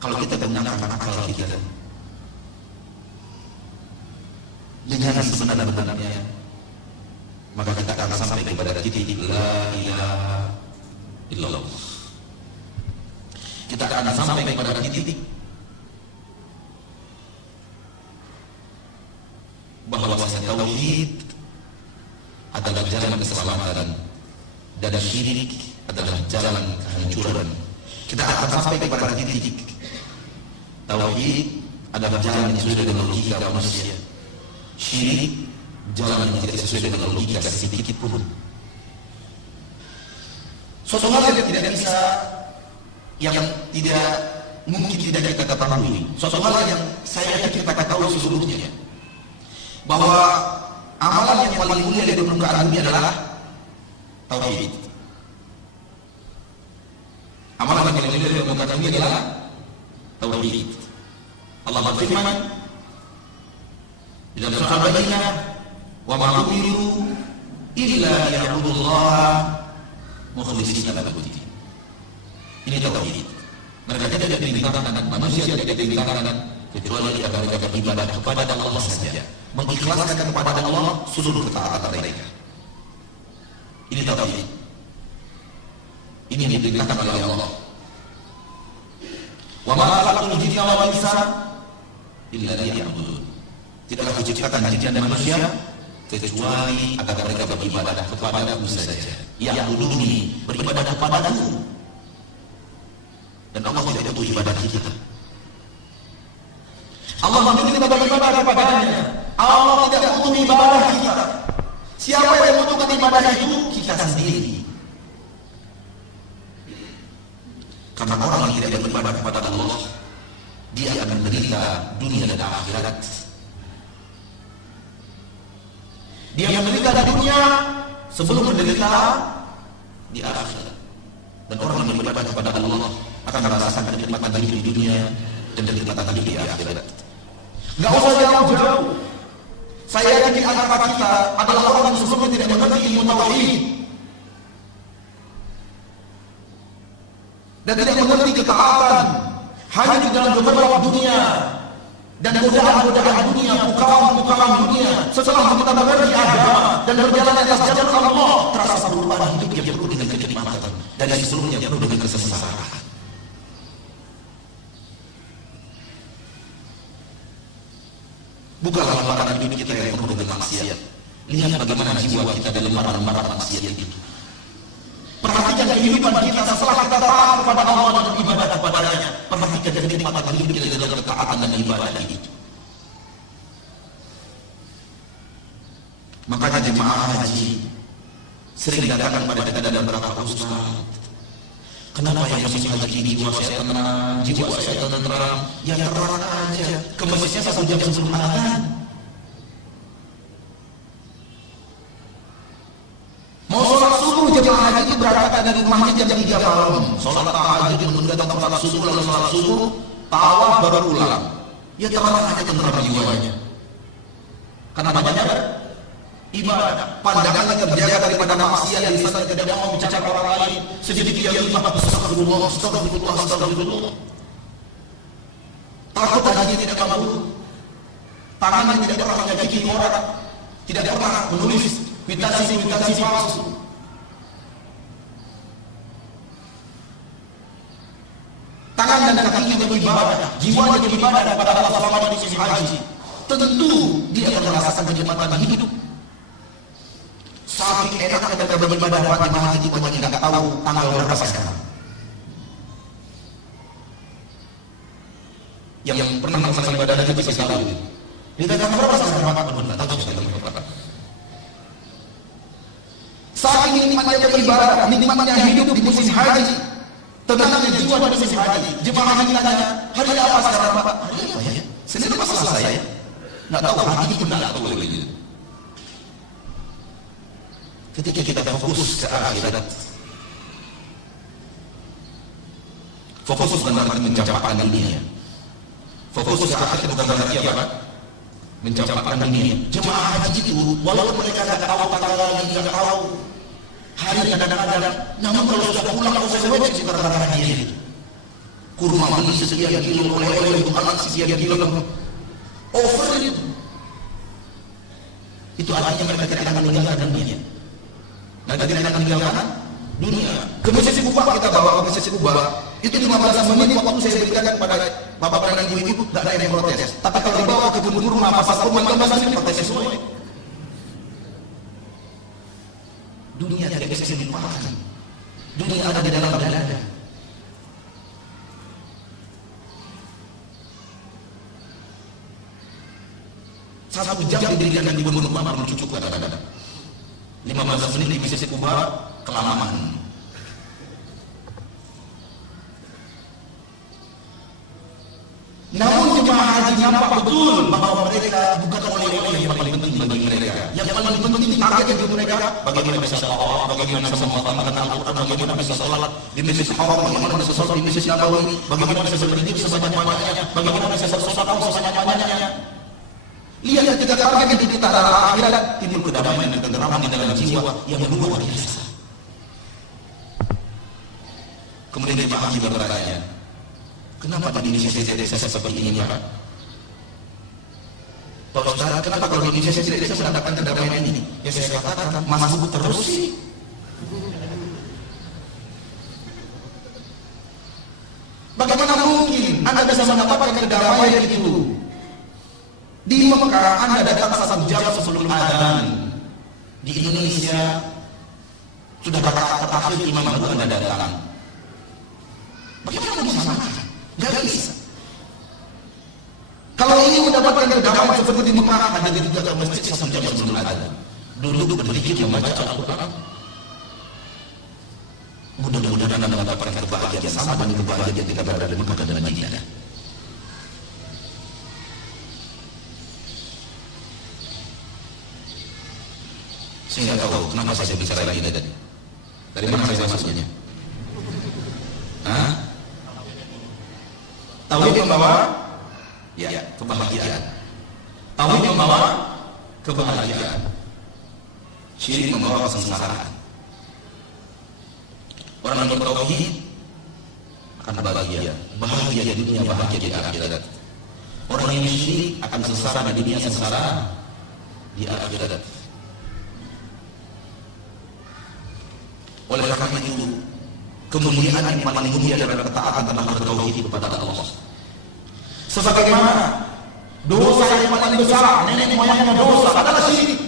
kalau kita gunakan akal kita dengan sebenar-benarnya, maka kita akan sampai kepada titik la ilaha illallah. Kita akan sampai kepada titik bahwa tauhid adalah jalan keselamatan dan syirik adalah jalan kehancuran. Kita akan sampai kepada titik tauhid adalah jalan yang sesuai dengan logika manusia. Syirik jalan yang tidak sesuai dengan logika sedikit pun. Suatu hal yang tidak bisa, yang tidak mungkin tidak kita ketahui. Suatu hal yang saya yakin kita tahu sebelumnya, bahwa amalan yang paling mulia di permukaan bumi adalah tauhid. Amalan yang paling mulia di permukaan bumi adalah tauhid. Allah berfirman di dalam surah Al-Baqarah, "Wa ma umiru illa liya'budullaha mukhlishina lahu-d-din." Ini tauhid. Mereka tidak diperintahkan, manusia tidak diperintahkan kecuali agar mereka beribadah kepada Allah saja, mengikhlaskan kepada Allah seluruh ketaatan mereka. Ini tauhid. Ini yang diperintahkan oleh Allah. Wa ma khalaqtul jinna wal insa illa liya'budun. Tidaklah kuciptakan jin dan manusia kecuali agar mereka beribadah kepada-Ku saja. Ya'buduni, beribadah kepada-Ku. Dan Allah tidak butuh ibadah kita. Allah menyuruh kita beribadah kepada-Nya. Allah tidak butuh ibadah kita. Siapa yang membutuhkan ibadah itu? Kita sendiri. Karena orang yang tidak beribadah kepada Allah, dia akan menderita dunia dan akhirat. Dia menderita di dunia sebelum menderita di akhirat. Dan orang yang beribadah kepada Allah akan merasakan kenikmatan hidup di dunia dan kenikmatan hidup di akhirat. Enggak usah jauh-jauh. Saya yakin antara kita adalah orang yang sesungguhnya tidak mengerti ilmu tauhid dan tidak mengerti ketaatan hanya di dalam beberapa dunia dan godaan-godaan dunia, pukaran dunia. Setelah kita mengerti agama dan berjalan atas jalan Allah, terasa perubahan hidup yang penuh dengan kenikmatan dan dari seluruhnya penuh dengan kesengsaraan. Bukanlah lembaran hidup kita yang penuh dengan maksiat. Lihat bagaimana jiwa kita dalam lembaran maksiat itu. Perhatikan kehidupan kita setelah kita taat kepada Allah dan ibadah kepada-Nya. Perhatikan kenikmatan hidup kita dalam ketaatan dan ibadah itu. Makanya jemaah haji sering datang pada kita dan berkata, "Ustaz, kenapa yang masih haji ini jiwa saya tenang, jiwa saya tenang, ya terang aja, ke masjidnya 1 jam sebelum azan. Mau sholat subuh jemaah haji berangkat dari rumahnya jam 3 malam, sholat tahajud menunggu datang sholat subuh, lalu sholat subuh, tawaf baru pulang. Ya terang aja tenang jiwanya. Karena banyak ibadah, pandangannya terjaga daripada maksiat, lisan tidak mau bicara orang lain, sedikit dia lupa astagfirullah, astagfirullah, astagfirullah. Takut haji tidak kabul, tangannya tidak pernah menyakiti orang, tidak pernah menulis mitasi palsu. tangan dan kakinya beribadah, jiwanya beribadah kepada Allah selama di musim haji, tentu dia akan merasakan kenikmatan hidup. Saking enaknya mereka beribadah pada haji, banyak nggak tahu tanggal berapa sekarang. Yang pernah melaksanakan ibadah haji bisa tahu. Kita tanggal berapa sekarang? Nggak tahu sekarang berapa. Saking nikmatnya beribadah, nikmatnya hidup di musim haji, tenangnya jiwa di musim haji. Jemaah haji tanya, hari apa sekarang Pak? Hari apa ya? Senin apa Selasa ya? Nggak tahu, haji pun nggak tahu lagi. Ketika kita fokus ke akhirat, fokus bukan berarti mencapai dunia. Fokus ke akhirat bukan berarti apa? Mencapai dunia. Jemaah haji itu, walaupun mereka nggak tahu tanggal, nggak tahu hari kadang-kadang, namun kalau sudah pulang usai wajib sekarang haji itu. Kurma beli sekian kilo, oleh-oleh untuk anak sekian kilo, over itu. Itu artinya mereka tidak akan meninggalkan dunia. Mereka tidak akan meninggalkan dunia. Ke Masjid Kubah kita bawa ke Masjid Kubah. Itu 15 menit waktu saya berikan kepada bapak dan ibu-ibu, tidak ada yang protes. Tapi kalau dibawa ke kebun kurma, pasar kurma, 15 menit protes semua. Dunia tidak bisa dilupakan. Dunia ada di dalam dada. Satu jam diberikan di kebun kurma belum cukup kadang-kadang. 15 menit di Masjid Kubah kelamaan. Namun jemaah haji nampak betul bahwa mereka bukan oleh-oleh yang paling penting bagi mereka. Yang paling penting target bagi mereka, bagaimana bisa sholat, bagaimana bisa menghafalkan Al-Quran, bagaimana bisa sholat di Masjid Haram, bagaimana bisa sholat di Masjid Nabawi, bagaimana bisa berdiri sebanyak-banyaknya, bagaimana bisa bersedekah sebanyak-banyaknya. Lihat ketika target di kita adalah akhirat, timbul kedamaian dan ketenteraman di dalam jiwa yang luar biasa. Kemudian dia haji bertanya, kenapa di Indonesia desa seperti ini Pak? Pak Ustaz, kenapa kalau di Indonesia tidak bisa mendapatkan kedamaian ini? Ya saya katakan, masuk terus sih. Bagaimana mungkin Anda bisa mendapatkan kedamaian itu? Di Mekah Anda datang 1 jam sebelum adzan. Di Indonesia sudah rakaat terakhir imam Anda datang. Bagaimana bisa sama? Gak bisa. Kalau ingin mendapatkan kedamaian seperti di Mekah, Anda juga ke masjid 1 jam sebelum adzan. Duduk berzikir membaca Al-Quran. Mudah-mudahan Anda mendapatkan kebahagiaan sama dengan kebahagiaan kita berada di Mekah dan Madinah. Saya nggak tahu kenapa saya bicara lagi tadi. Dari mana saya masuknya? Hah? Tauhid membawa ya kebahagiaan. Tauhid membawa kebahagiaan. Syirik membawa kesengsaraan. Orang yang bertauhid akan bahagia di dunia, bahagia di akhirat. Orang yang syirik akan sengsara di dunia, sengsara di akhirat. Oleh karena itu, kemuliaan yang paling mulia adalah ketaatan dalam bertauhid kepada Allah. Sebagaimana dosa yang paling besar, nenek moyangnya dosa adalah syirik.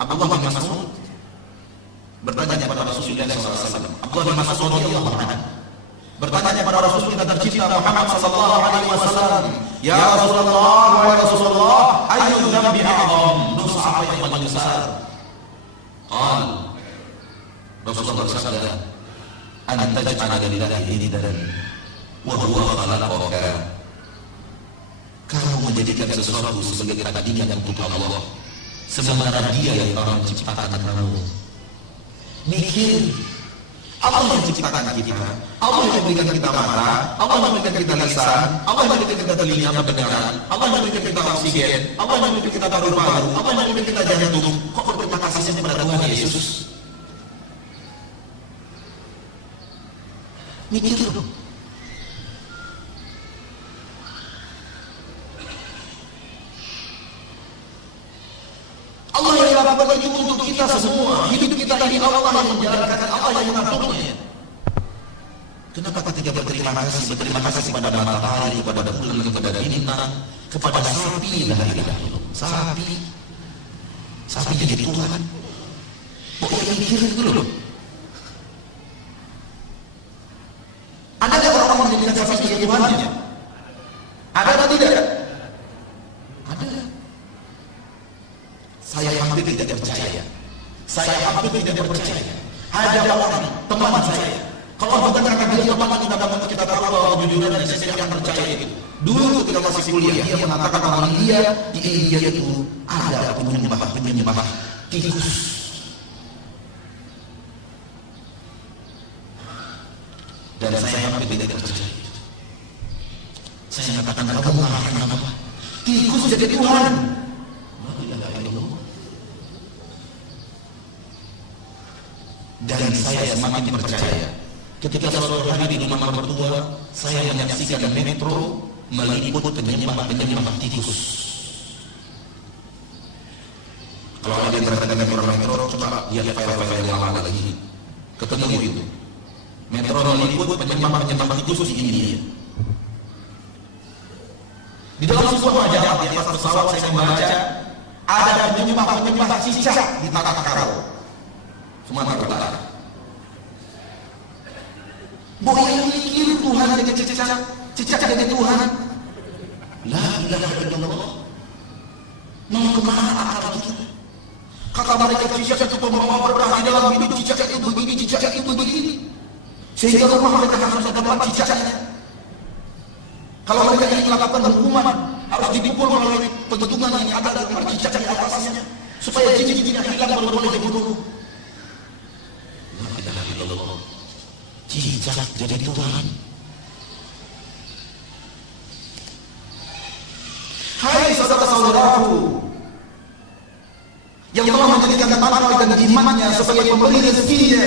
Abdullah bin Mas'ud bertanya kepada Rasulullah SAW. Abdullah bin Mas'ud radhiyallahu anhu bertanya kepada Rasul kita tercinta Muhammad sallallahu alaihi wasallam, "Ya Rasulullah, wa Rasulullah, ayu dzambi a'zam?" Dosa apa yang paling besar? Rasulullah bersabda, "Anta taj'ala lillahi niddan wa huwa khalaqaka." Kau menjadikan sesuatu sebagai tandingan untuk Allah, sementara Dia yang telah menciptakan kamu. Mikir, Allah yang menciptakan kita, Allah yang memberikan kita mata, Allah yang memberikan kita lisan, Allah yang memberikan kita telinga pendengaran, Allah yang memberikan kita oksigen, Allah yang memberikan kita paru-paru, Allah yang memberikan kita jantung. Kok berterima kasihnya kepada Tuhan Yesus? Mikir dong. Allah yang lakukan itu untuk kita semua. Hidup kita dari Allah yang menjalankan, Allah yang mengaturnya. Kenapa kita berterima kasih pada matahari, kepada bulan, kepada bintang, kepada sapi, la ilaha illallah. Sapi jadi Tuhan. Pokoknya mikir itu loh. Ada orang-orang yang menjadikan sapi sebagai Tuhannya? Ada atau tidak? Ada. Saya hampir tidak percaya. Ada orang, teman saya, kalau berkata dia teman kita tahu bahwa jujur dan saya akan percaya itu. Dulu ketika masih kuliah, dia mengatakan orang India itu ada penyembah tikus. Dan saya hampir tidak percaya. Saya mengatakan, kamu mengatakan apa? Tikus jadi Tuhan. Dan saya semakin percaya. Ketika suatu hari di rumah mertua, saya menyaksikan metro meliput penyembah tikus. Kalau ada yang berada dengan orang metro, coba lihat file-file yang lama lagi. Ketemu itu. Metro meliput penyembah tikus di India. Di dalam sebuah majalah di atas pesawat saya membaca ada penyembah cicak di Takakarau, Sumatera Utara. Boleh mikir Tuhan dengan cicak dengan Tuhan. La ilaha illallah. Mau kemana akal kita? Kata mereka cicak itu pembawa berkah di dalam hidup, cicak itu begini, cicak itu begini. Sehingga rumah mereka harus ada tempat cicaknya. Kalau mereka ingin melakukan hukuman, harus dipukul melalui pegetungan yang ada dengan cicak di atasnya, supaya cicak-cicaknya hilang baru boleh dibunuh. La ilaha illallah. Cicak jadi Tuhan. Hai saudara-saudaraku yang telah menjadikan tangkal dan jimatnya sebagai pemberi rezekinya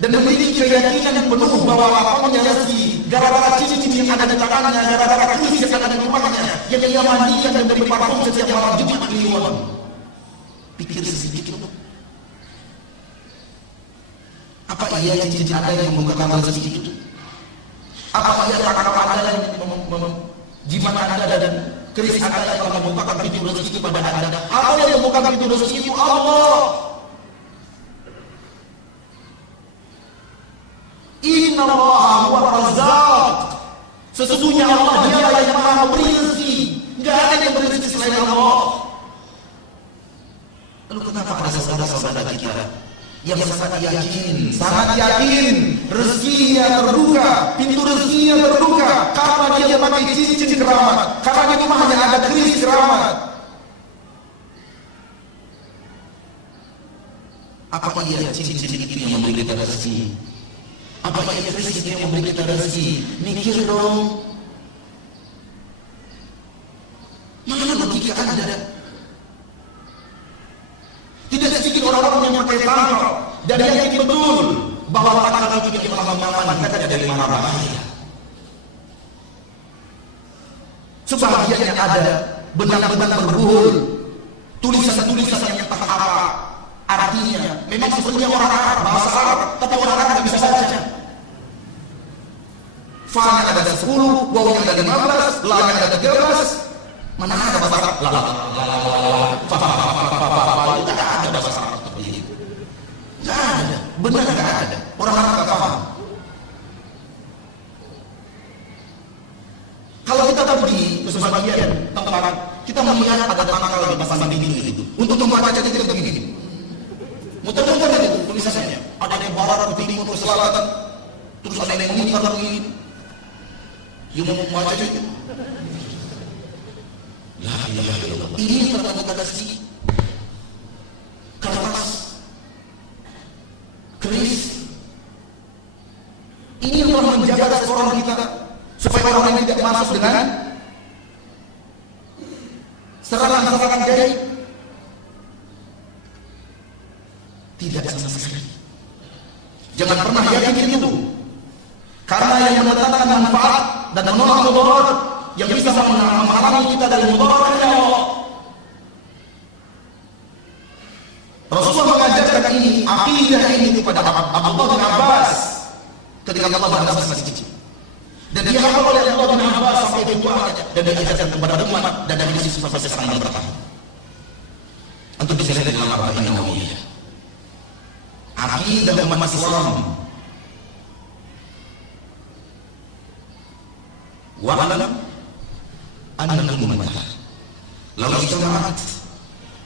dan memiliki keyakinan penuh bahwa lapangnya rezeki gara-gara cincin yang ada di tangannya, gara-gara keris yang ada di rumahnya, yang ia mandikan dan beri parfum setiap malam Jumat Kliwon. Pikir sedikit loh. Apa iya cincin ada yang membukakan rezeki itu? Apa iya tangkal ada yang jimat anda dan keris anda yang telah membukakan pintu rezeki kepada anda? Apa yang membukakan pintu rezeki itu? Allah. Inna Allah huwa Razzaq. Sesungguhnya Allah dialah yang maha memberi rezeki. Tidak ada yang beri rezeki selain Allah. Lalu kenapa ada saudara-saudara kita yang sangat yakin rezekinya terbuka, pintu rezekinya terbuka karena dia pakai cincin keramat, karena di rumahnya ada keris keramat? Apa iya cincin itu yang memberi kita rezeki? Apa iya keris yang memberi kita rezeki? Mikir dong. Mana logika Anda? Tidak sedikit orang-orang yang pakai tangkal dan yakin betul bahwa tangkal itu yang telah mengamankan dari mara bahaya. Sebagian yang ada benar-benar berbuhul, tulisan-tulisan yang tak apa artinya. Memang sebenarnya orang Arab, bahasa Arab, tapi orang Arab tidak bisa baca. Fa-nya ada 10, waw-nya ada 15, la-nya ada 13. Mana ada bahasa Arab? Tidak ada bahasa Arab seperti itu. Tidak ada, benar tidak ada. Orang Arab tidak paham. Kalau kita pergi ke sebagian tempat, kita melihat ada tanggal di pasang pintu itu. Untuk membaca kita begini. Muter-muter itu tulisannya. Ada yang barat, ke timur, ke selatan. Terus ada yang ini, ada yang ini. Yang mau membaca itu. La ilaha illallah. Ini tanda-tanda rezeki. Kertas, keris. Ini yang telah menjaga seorang kita supaya orang ini tidak masuk dengan serangan-serangan gaib. Tidak sama sekali. Jangan pernah yakin itu. Karena yang mendatangkan manfaat dan menolak mudarat yang bisa menghalangi kita dari mudarat Allah. Rasulullah mengajarkan ini, akidah ini kepada Abdullah bin Abbas ketika Allah masih kecil. Dan dia hafal oleh Allah bin Abbas sampai tuanya, dan dia ajarkan kepada umat, dan dari situ sampai sekarang bertahan. Untuk bisa lihat dalam Arba'in Nawawiyah. Aqidah umat Islam. Wa'alam anna al-ummah law ijtama'at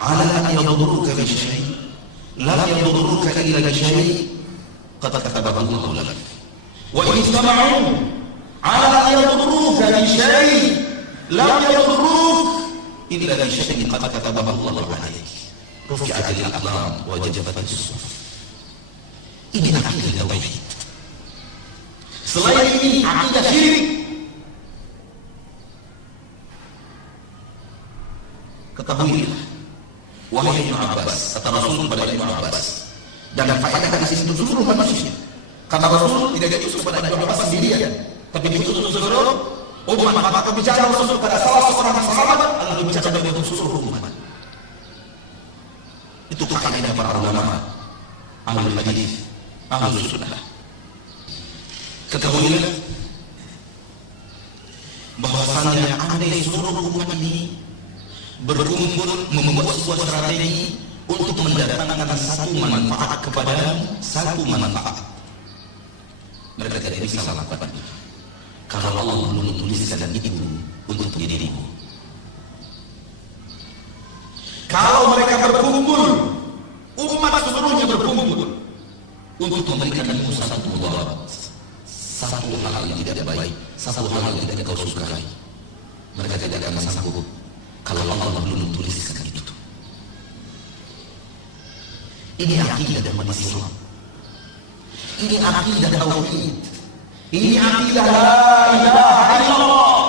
'ala an yadurruka bi syai', lam yadurruka illa bi syai' qad katabahu Allah lak. Wa in ijtama'u 'ala an yadurruka bi syai', lam yadurruka illa bi syai' qad katabahu Allah 'alaik. Rufi'atil aqlam wa jabatis suhuf. Ini akidah tauhid. Selain ini akidah syirik. Ketahuilah, wahai Ibnu Abbas, kata Rasul pada Ibnu Abbas, dan faedah dari sisi itu seluruh manusia. Karena Rasul tidak diutus pada Ibnu Abbas sendirian, tapi diutus seluruh umat. Maka bicara Rasul pada salah seorang sahabat adalah bicara bagi seluruh umat. Itu kaidah para ulama, ahlul hadis, ahlus sunnah. Ketahuilah bahwasanya andai seluruh umat ini berkumpul membuat sebuah strategi untuk mendatangkan satu manfaat kepadamu, satu manfaat, mereka tidak bisa lakukan itu kalau Allah belum tuliskan itu untuk dirimu. Kalau mereka berkumpul, umat seluruhnya berkumpul untuk memberikanmu satu mudarat, satu hal yang tidak baik, satu hal yang tidak kau sukai, mereka tidak akan sanggup kalau Allah belum tuliskan itu. Ini akidah umat Islam. Ini akidah tauhid. Ini akidah la ilaha illallah.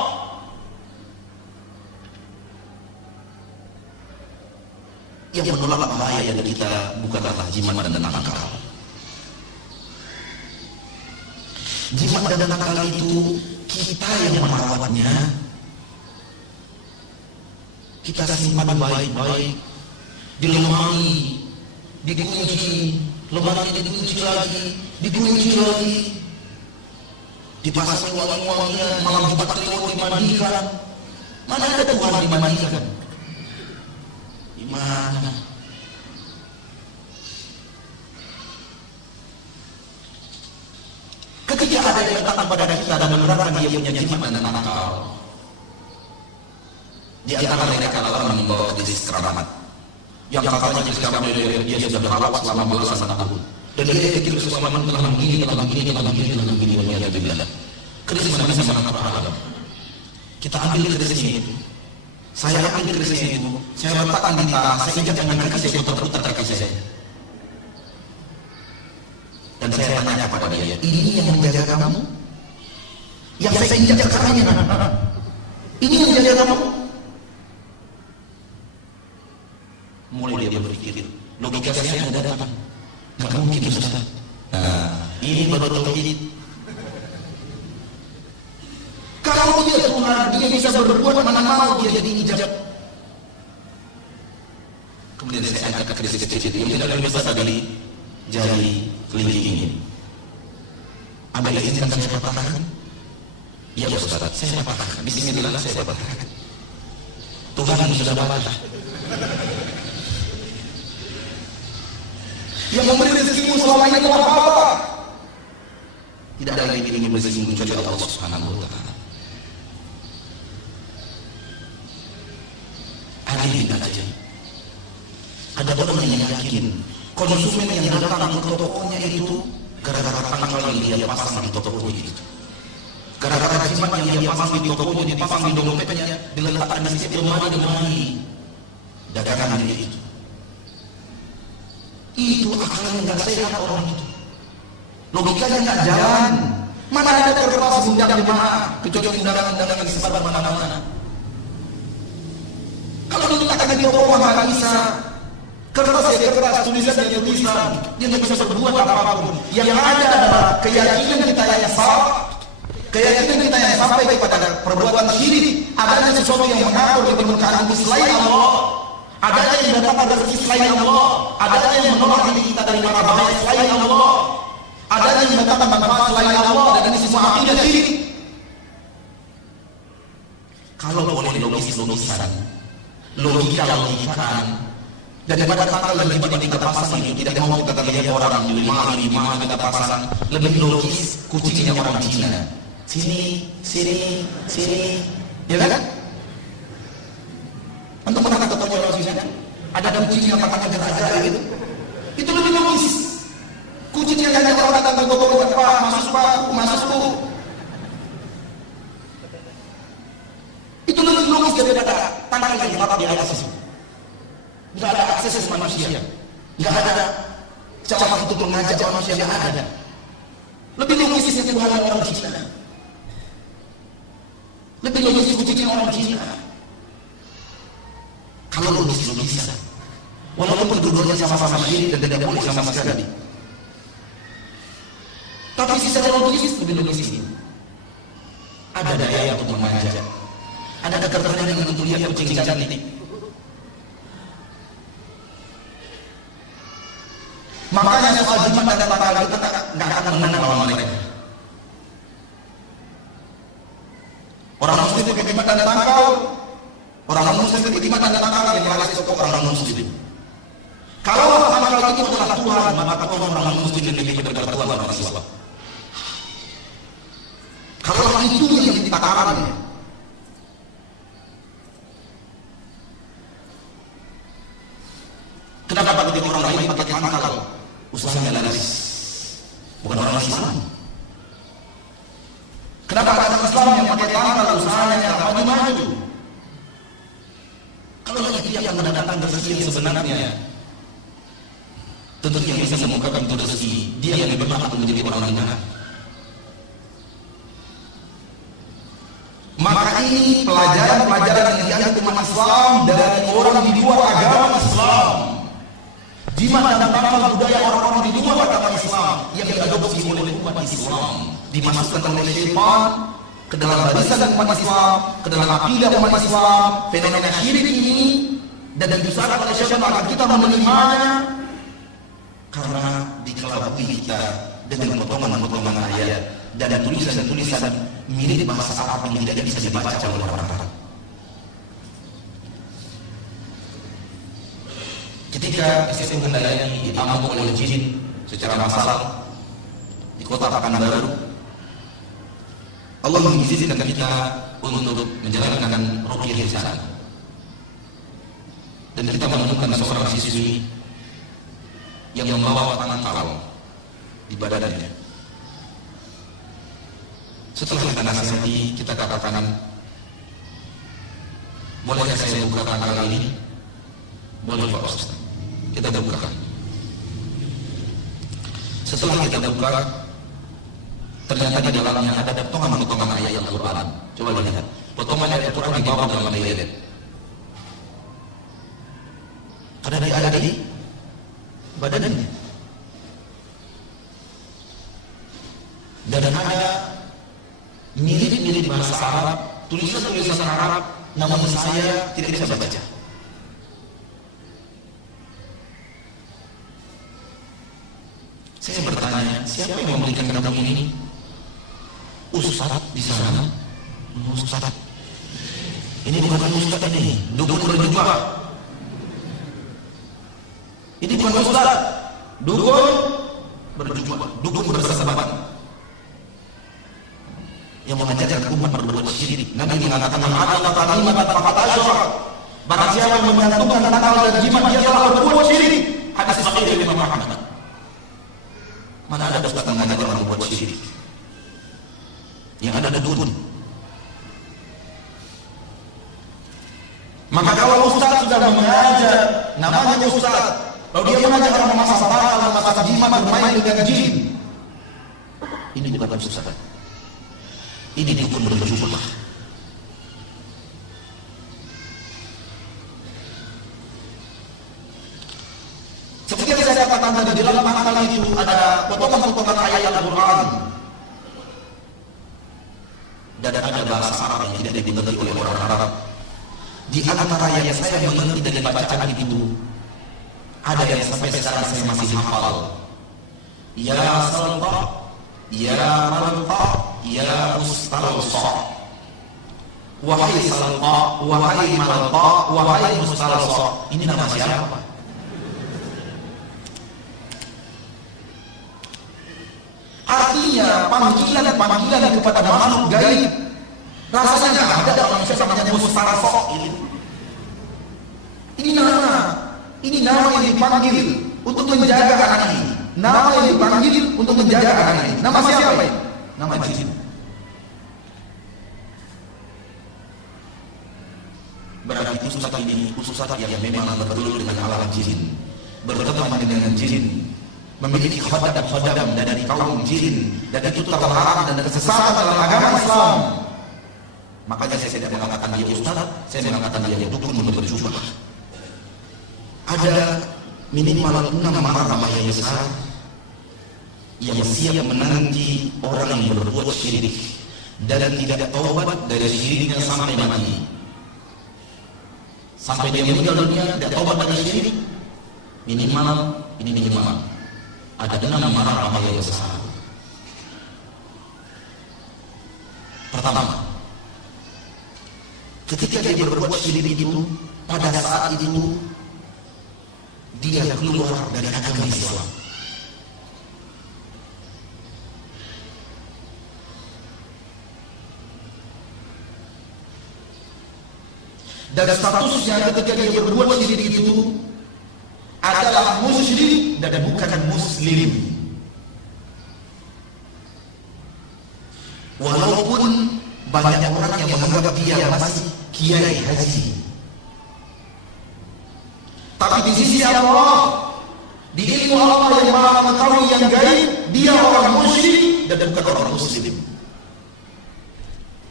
Yang menolak bahaya dari kita bukanlah jimat dan nakal. Jimat dan nakal itu kita yang merawatnya. Kita simpan baik-baik di lemari, dikunci, lemari dikunci lagi, dikunci lagi, dipasang wangi-wangian, malam Jumat Kliwon dimandikan. Mana ada Tuhan dimandikan? Di mana? Ketika ada yang datang pada kita dan menerangkan dia punya jimat dan nakal, di antara mereka orang yang membawa hadis keramat yang katanya selama dia sudah merawat selama belasan tahun, dan dia yakin selama telah begini. Keris mana alam. Kita ambil kerisnya itu, saya ambil kerisnya itu, saya letakkan di tanah, saya injak dengan kaki, saya putar-putar kaki saya, dan saya tanya kepada dia, ini yang menjaga kamu? Yang saya injak kakinya, ini yang menjaga kamu? Mulai dia berpikir, logika saya ada datang, nggak mungkin Ustaz. Ini baru tauhid. Kalau dia Tuhan, dia bisa berbuat mana mau dia jadi ijab. Kemudian saya angkat keris kecil yang tidak lebih besar dari jari kelingking ini. Anda izinkan saya patahkan? Ya Ustaz, saya patahkan. Bismillah, saya patahkan. Tuhan sudah patah. Yang memberi rezekimu selama ini adalah apa? Tidak ada lagi yang memberi rezekimu kecuali Allah Subhanahu wa taala. Ajaib. Ada orang yang yakin konsumen yang datang ke tokonya itu gara-gara tanggal yang dia pasang di toko itu, gara-gara jimat yang dia pasang di tokonya, dipasang di dompetnya, diletakkan di setiap lemari dagangan dia itu. Itu akal yang nggak sehat orang itu. Logikanya nggak jalan. Mana ada kertas undang jemaah kecuali undangan-undangan disebar mana-mana. Kalau diletakkan di toko nggak bisa. Kertas ya kertas, tulisan ya tulisan. Dia nggak bisa berbuat apapun. Yang ada adalah keyakinan kita yang salah. Keyakinan kita yang sampai kepada perbuatan syirik. Adanya sesuatu yang mengatur di permukaan selain Allah. Adanya yang datang dari selain Allah, adanya yang menolak diri kita dari mara bahaya selain Allah, adanya yang mendatangkan manfaat selain Allah, dan ini semua akidah syirik. Kalau boleh logis-logisan, logika-logikaan, daripada tanggal dan jam kita pasang itu tidak mau kita lihat orang di mana kita pasang, lebih logis kucingnya orang Cina. Sini, ya kan? Untuk pernah ketemu orang Cina, ada kucing yang matanya gerak-gerak gitu. Itu lebih logis. Kucing yang hanya orang datang ke toko Pak, masuk. Itu lebih logis daripada tanggal yang tetap di atas itu. Tidak ada akses manusia, tidak ada cara untuk mengajak manusia, tidak ada. Lebih logis yang Tuhan orang Cina, lebih logis kucing orang Cina. Kalau logis, walaupun dua-duanya sama-sama syirik dan tidak boleh sama sekali, tapi secara logis lebih logis ini. Ada daya untuk mengajak, ada ketertarikan untuk lihat kucing cantik. Makanya soal jimat dan tanggal kita nggak akan menang lawan mereka. Orang muslim pakai jimat dan tanggal, orang muslim pakai jimat dan tanggal yang malas itu orang muslim. Kalau tanggal itu adalah Tuhan, maka orang muslim lebih daripada Tuhan orang Islam. Kalau itu yang dikatakannya, kenapa begitu orang lain pakai tanggal? Usahanya laris, bukan orang Islam. Kenapa ada Islam yang pakai tanggal? Usahanya maju-maju. Kalau dia yang mendatangkan rezeki yang sebenarnya, tentu yang bisa mengungkapkan itu rezeki, dia yang lebih berhak untuk menjadi orang benar. Maka ini pelajaran-pelajaran yang dianggap umat Islam dari orang di luar agama Islam. Jimat dan tanggal budaya orang-orang di luar agama Islam yang diadopsi oleh umat Islam, dimasukkan oleh syaitan ke dalam barisan umat Islam, ke dalam akidah umat Islam. Fenomena syirik ini dan diusahakan oleh syaitan agar kita menerimanya karena dikelabui kita dengan potongan-potongan ayat dan tulisan-tulisan mirip bahasa Arab yang tidak bisa dibaca oleh orang Arab. Ketika Islam mengendalikan diamuk oleh jin secara massal di kota Pekanbaru, Allah mengizinkan kita untuk menjalankan ruqyah di sana. Dan kita menemukan seorang siswi yang membawa tangkal di badannya. Setelah kita nasihati, kita katakan, bolehkah saya buka tangkal ini? Boleh Pak Ustaz. Kita buka. Setelah kita buka, ternyata di dalamnya ada potongan-potongan ayat Al-Quran. Coba lihat, potongan ayat Al-Quran dibawa dalam lelet. Ada di badannya. Dan ada mirip-mirip bahasa Arab, tulisan-tulisan Arab, namun saya tidak bisa baca. Saya bertanya, siapa yang memberikan kamu ini? Ustaz di sana. Ustaz. Ini bukan Ustaz ini, dukun berjuang. Ini bukan Ustaz, dukun berjuang, dukun bersahabat. Yang mengajarkan umat berbuat syirik. Nabi mengatakan, "Adalah kalimat faqat asyrak." Barang siapa yang menggantungkan tanggal dan jimat, dia telah berbuat syirik. Hadis sahih dari Imam Ahmad. Mana ada ustaz mengajar orang berbuat syirik? Yang ada dukun. Maka kalau ustaz sudah mengajar, namanya ustaz, lalu dia mengajar orang memasak tanggal, memasak jimat, bermain dengan jin, ini bukan ustaz. Ini dukun berjubah. Seperti yang saya katakan tadi, di dalam tanggal itu ada potongan-potongan ayat Al-Quran dan ada bahasa Arab yang tidak dimengerti oleh orang Arab. Di antara yang saya mengerti dari bacaan itu, ada yang sampai sekarang saya masih hafal. ya salqa, ya malqa, ya mustalsa. Wahai salqa, wahai malqa, wahai mustalsa. Ini nama siapa? Artinya panggilan kepada makhluk gaib. Rasanya ada orang namanya mustalsa. Ini nama yang dipanggil untuk menjaga anak ini. Nama yang dipanggil untuk menjaga anak ini. Nama siapa ini? Nama jin. Berarti ustaz yang memang bergaul dengan alam jin, berteman dengan jin, memiliki khodam dari kaum jin, dan itu terlarang dan kesesatan dalam agama Islam. Makanya saya tidak mengatakan dia ustaz, saya mengatakan dia dukun berjubah. Ada minimal 6 bahaya besar yang siap menanti orang yang berbuat syirik dan tidak taubat dari syiriknya sampai mati. Sampai dia meninggal dunia tidak taubat dari syirik, minimal ada 6 bahaya besar. Pertama, ketika dia berbuat syirik itu, pada saat itu dia keluar dari agama Islam. Dan statusnya ketika dia berbuat syirik itu adalah musyrik dan bukan muslim. Walaupun banyak orang yang menganggap dia masih kiai haji, tapi di sisi Allah, di ilmu Allah yang maha mengetahui yang gaib, dia orang musyrik dan bukan orang muslim.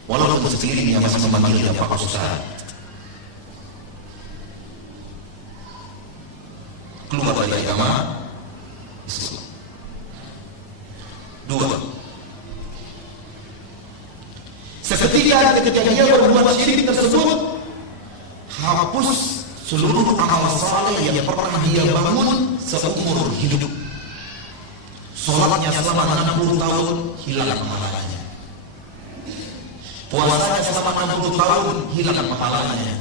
Walaupun sekeliling yang masih memanggil dia Pak Ustaz. Keluar dari agama Islam. 2. Seketika dia berbuat syirik tersebut, hapus seluruh amal saleh yang pernah dia bangun seumur hidup. Salatnya selama 60 tahun hilang pahalanya. Puasanya selama 60 tahun hilang pahalanya.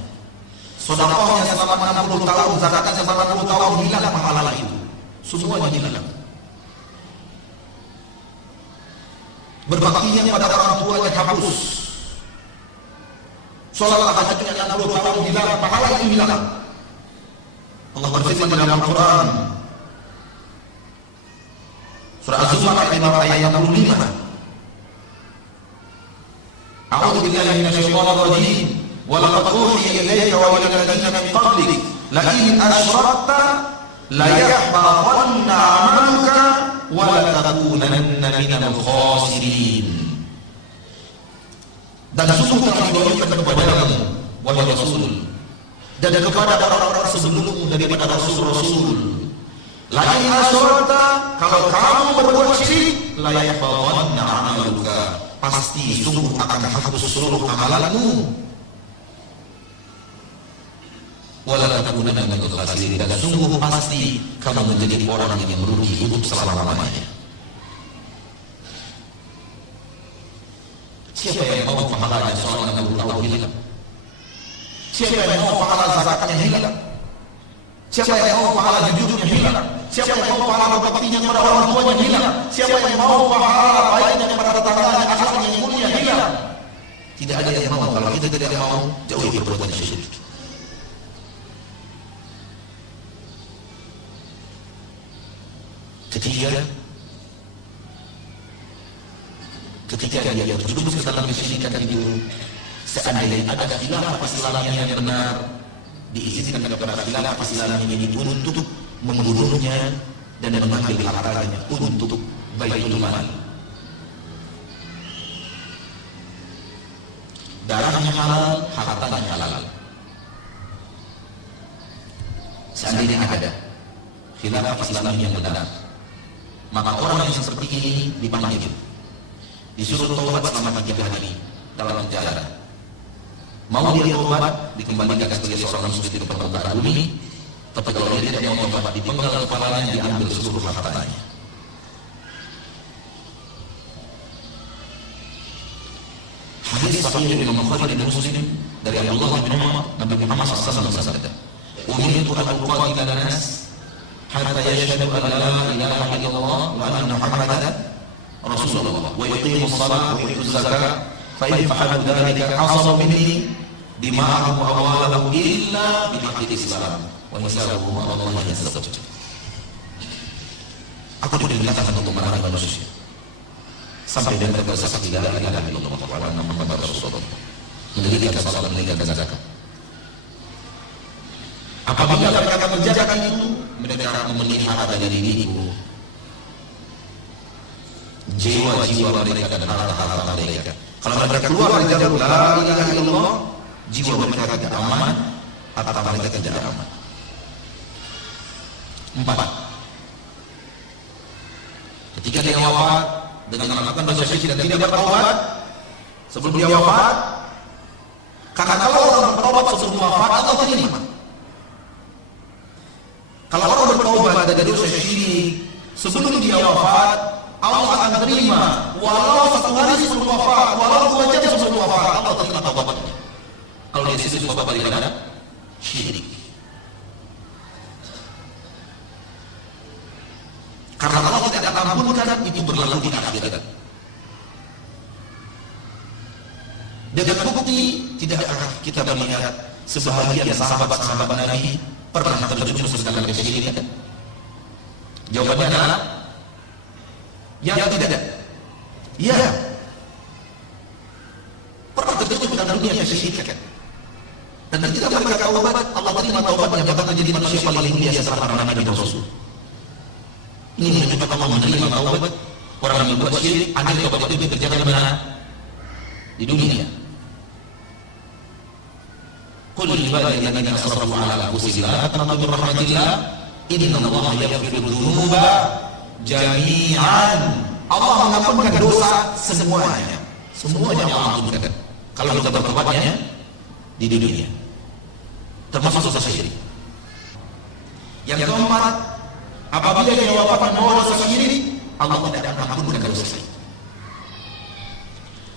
Sedekahnya selama 60 tahun, zakatnya selama 60 tahun hilang pahala itu. Semuanya hilang. Berbaktinya pada orang tuanya hapus. Salat hajatnya 60 tahun hilang, pahala itu hilang. Allah berfirman dalam Al-Quran, Surah Az-Zumar ayat 65. A'udzu billahi minasyaitonir rajim. وَلَقَدْ أُوحِيَ إِلَيْكَ وَإِلَى الَّذِينَ مِنْ قَبْلِكَ لَئِنْ أَشْرَكْتَ لَيَحْبَطَنَّ عَمَلُكَ وَلَتَكُونَنَّ مِنَ الْخَاسِرِينَ. Dan sungguh kami diwahyukan kepadamu, wahai Rasul, dan kepada orang-orang sebelummu daripada Rasul-Rasul. Lain asyrakta, kalau kamu berbuat syirik, la yahbatanna amaluka, pasti sungguh akan hapus seluruh amalanmu. Wala takunanna minal khasirin, dan sungguh pasti kamu menjadi orang yang merugi hidup selama-lamanya. Siapa yang mau pahalanya seorang 60 tahun hilang? Siapa yang mau pahala zakatnya hilang? Siapa yang mau pahala jujurnya hilang? Siapa yang mau pahala baktinya kepada orang tuanya hilang? Siapa yang mau pahala baiknya kepada tetangganya, akhlaknya yang mulia hilang? Tidak ada yang mau. Kalau kita tidak mau, jauhi perbuatan syirik. Ketika dia terjerumus ke dalam kesyirikan itu, seandainya ada khilafah Islamiyah yang benar, diizinkan kepada khilafah Islamiyah ini untuk membunuhnya dan mengambil hartanya untuk Baitul Mal. Darahnya halal, hartanya halal. Seandainya ada khilafah Islamiyah yang benar, maka orang yang seperti ini dipanggil, disuruh taubat selama 3 hari dalam penjara. Mau dia taubat, dikembalikan sebagai seorang muslim ke permukaan bumi. Tapi kalau dia tidak mau taubat, dipenggal kepalanya, diambil seluruh hartanya. hadis sahih Imam Bukhari dan Muslim dari Abdullah bin Umar, Nabi Muhammad SAW bersabda, "Umirtu an uqatila an-nas hatta yashhadu an la ilaha illallah wa anna Muhammadan Rasulullah wa yuqimu as-salata wa yu'tu az-zakata fa in fa'alu dhalika asamu minni dima'ahum wa amwalahum illa bi haqqil Islam wa hisabuhum 'ala Allah azza wa jalla." Aku diperintahkan untuk melarang manusia sampai dia bersaksi la ilaha illallah wa anna Muhammadar Rasulullah, mendirikan salat, meninggalkan zakat. Apabila mereka mengerjakan itu, mereka memelihara dari diriku jiwa-jiwa mereka dan harta-harta mereka. Kalau mereka keluar dari jalur la ilaha illallah, jiwa mereka tidak aman, harta mereka tidak aman. 4. Ketika dia wafat dengan melakukan dosa syirik dan tidak bertaubat sebelum dia wafat, karena kalau orang bertaubat sebelum wafat Allah terima. Kalau orang bertaubat dari dosa syirik sebelum dia wafat, Allah akan terima walau 1 hari sebelum wafat, walau 2 jam sebelum wafat, Allah terima taubatnya. Kalau dia sisi taubat dari mana? Syirik. Karena Allah tidak akan ampunkan itu berlalu di akhirat. Dengan bukti tidak akan kita melihat sebahagian sahabat-sahabat Nabi pernah terjerumus dalam kesyirikan. Jawabannya adalah ya tidak. Ya. Pernah terjerumus dalam dunia kesyirikan. Dan ketika mereka taubat, Allah terima taubatnya, bahkan menjadi manusia paling mulia setelah para nabi dan rasul. Ini menunjukkan Allah menerima taubat orang yang berbuat syirik. Andai taubat itu dikerjakan di mana? Di dunia. Qul lil ladzina asrafu ala anfusihim la taqnatu min rahmatillah innallaha yaghfiru dzunuba jami'an. Allah mengampunkan dosa semuanya. Semuanya Allah ampunkan. Kalau kita bertobatnya di dunia. Termasuk dosa syirik. Yang keempat, apabila dia wafat membawa dosa syirik, Allah tidak akan mengampunkan dosa syirik.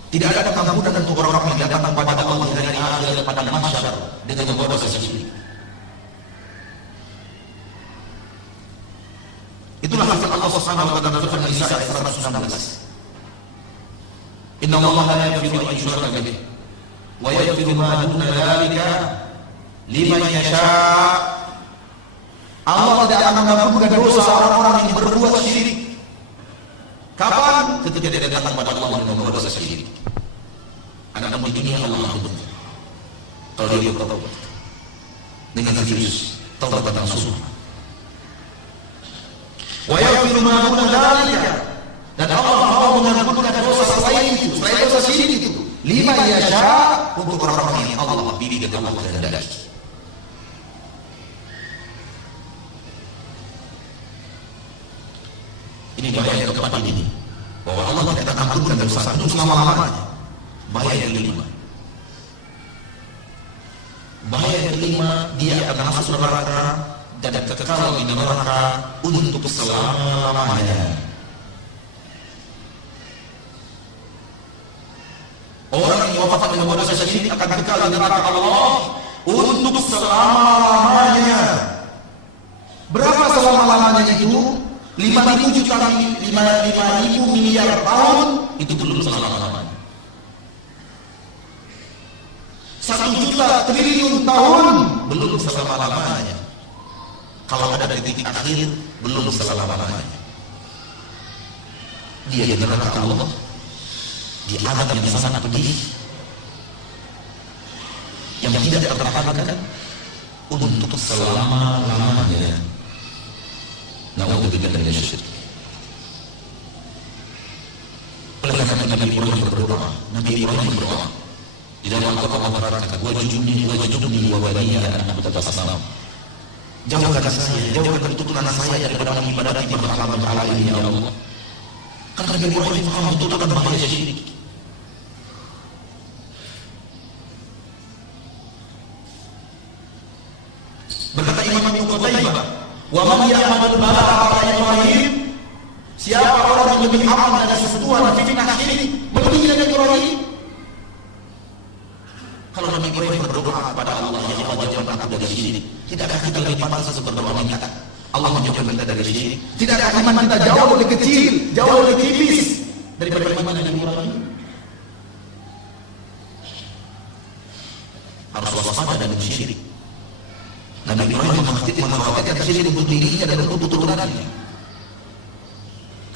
Tidak ada pengampunan untuk orang-orang yang datang kepada Allah dari akhir pada mahsyar dengan membawa dosa syirik. Itulah firman Allah Subhanahu wa taala dalam Nisa ayat 119. Inna Allah la yaghfiru an yushraka bihi wa yaghfiru ma duna dzalika liman yasha'. Allah tidak akan mengampunkan dosa orang-orang yang berbuat syirik. Kapan? Ketika dia datang kepada Allah dengan membawa dosa syirik. Anak di dunia Allah ampun. Kalau dia bertaubat dengan serius, taubat nasuh. Wa yaghfiru ma duna dzalika, dan Allah mau mengampunkan dosa selain itu, selain dosa syirik itu. Liman yasha', untuk orang-orang yang Allah pilih dan Allah kehendaki. Ini bahaya yang keempat ini, bahwa Allah tidak akan ampunkan dosa untuk selama-lamanya. Bahaya yang kelima. Bahaya yang kelima, dia akan masuk neraka dan kekal di neraka untuk selama-lamanya. Orang yang wafat dengan dosa syirik akan kekal di neraka Allah untuk selama-lamanya. Berapa selama-lamanya itu? 5.000 juta, 5.000 miliar tahun, itu belum selama-lamanya. 1 juta triliun tahun, belum selama-lamanya. Kalau ada titik akhir, belum selama-lamanya. Dia di neraka Allah, di azab yang sangat pedih, yang tidak tertahankan untuk selama-lamanya. Na'udzubillah dari syirik. Oleh karena Nabi Ibrahim berdoa. Di dalam Al-Qur'an Allah berkata, "Wajudni wa baniya an na'budu al-asnam." Jauhkan saya, jauhkan keturunan saya daripada mengibadati berhala-berhala ini ya Allah. Karena Nabi Ibrahim paham betul akan bahaya syirik. Berkata Imam Ibnu Qutaibah, wa man ya'mal balagha Ibrahim, siapa orang yang lebih aman dari sesuatu fitnah syirik melebihi dari Ibrahim? kalau Nabi Ibrahim berdoa kepada Allah, ya Allah jauhkan aku dari syirik, tidakkah kita lebih pantas berdoa meminta Allah menjauhkan kita dari syirik? Tidakkah iman kita jauh lebih kecil, jauh lebih tipis daripada iman yang Ibrahim? Harus waspada dengan syirik. Nabi Ibrahim mengkhawatirkan syirik untuk dirinya dan untuk keturunannya.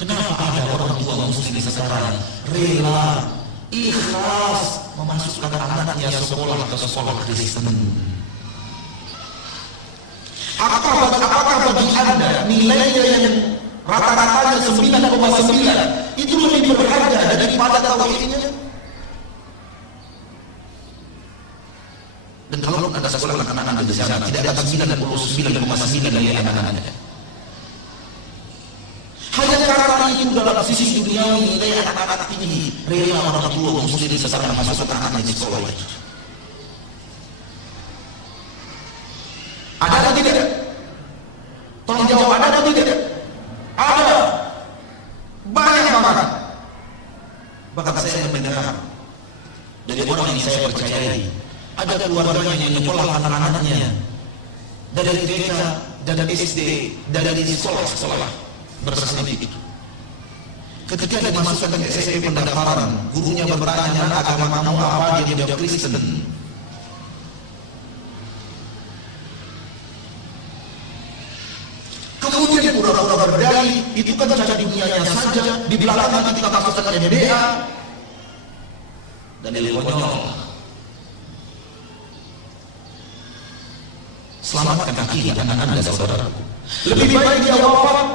Kenapa ada orang tua muslim sekarang rela, ikhlas memasukkan anaknya sekolah ke sekolah Kristen? Apakah bagi Anda nilainya yang rata-ratanya 9,9 itu lebih berharga daripada tauhidnya? Dan kalau Anda sekolah anak-anak di sana, tidak ada 99,9 dari anak-anak Anda. Hanya karena itu dalam sisi duniawi nilai anak-anak tinggi, rela orang tua muslim sekarang memasukkan anaknya di sekolah itu. Ada atau tidak? Tolong jawab, ada atau tidak? Ada. Banyak bahkan. Bahkan saya mendengar dari orang yang saya percayai, ada keluarganya yang menyekolah anak-anaknya dari TK, dari SD, dari sekolah bersama itu. Ketika dia masukkan ke SMP pendaftaran, gurunya bertanya agama kamu apa, dia jawab Kristen. Kemudian pura-pura berdalih, itu kan cara dunianya saja, di belakang nanti kita masukkan MBA. Dan dia konyol. Selamatkan kaki anak-anak saudaraku. Lebih baik dia wafat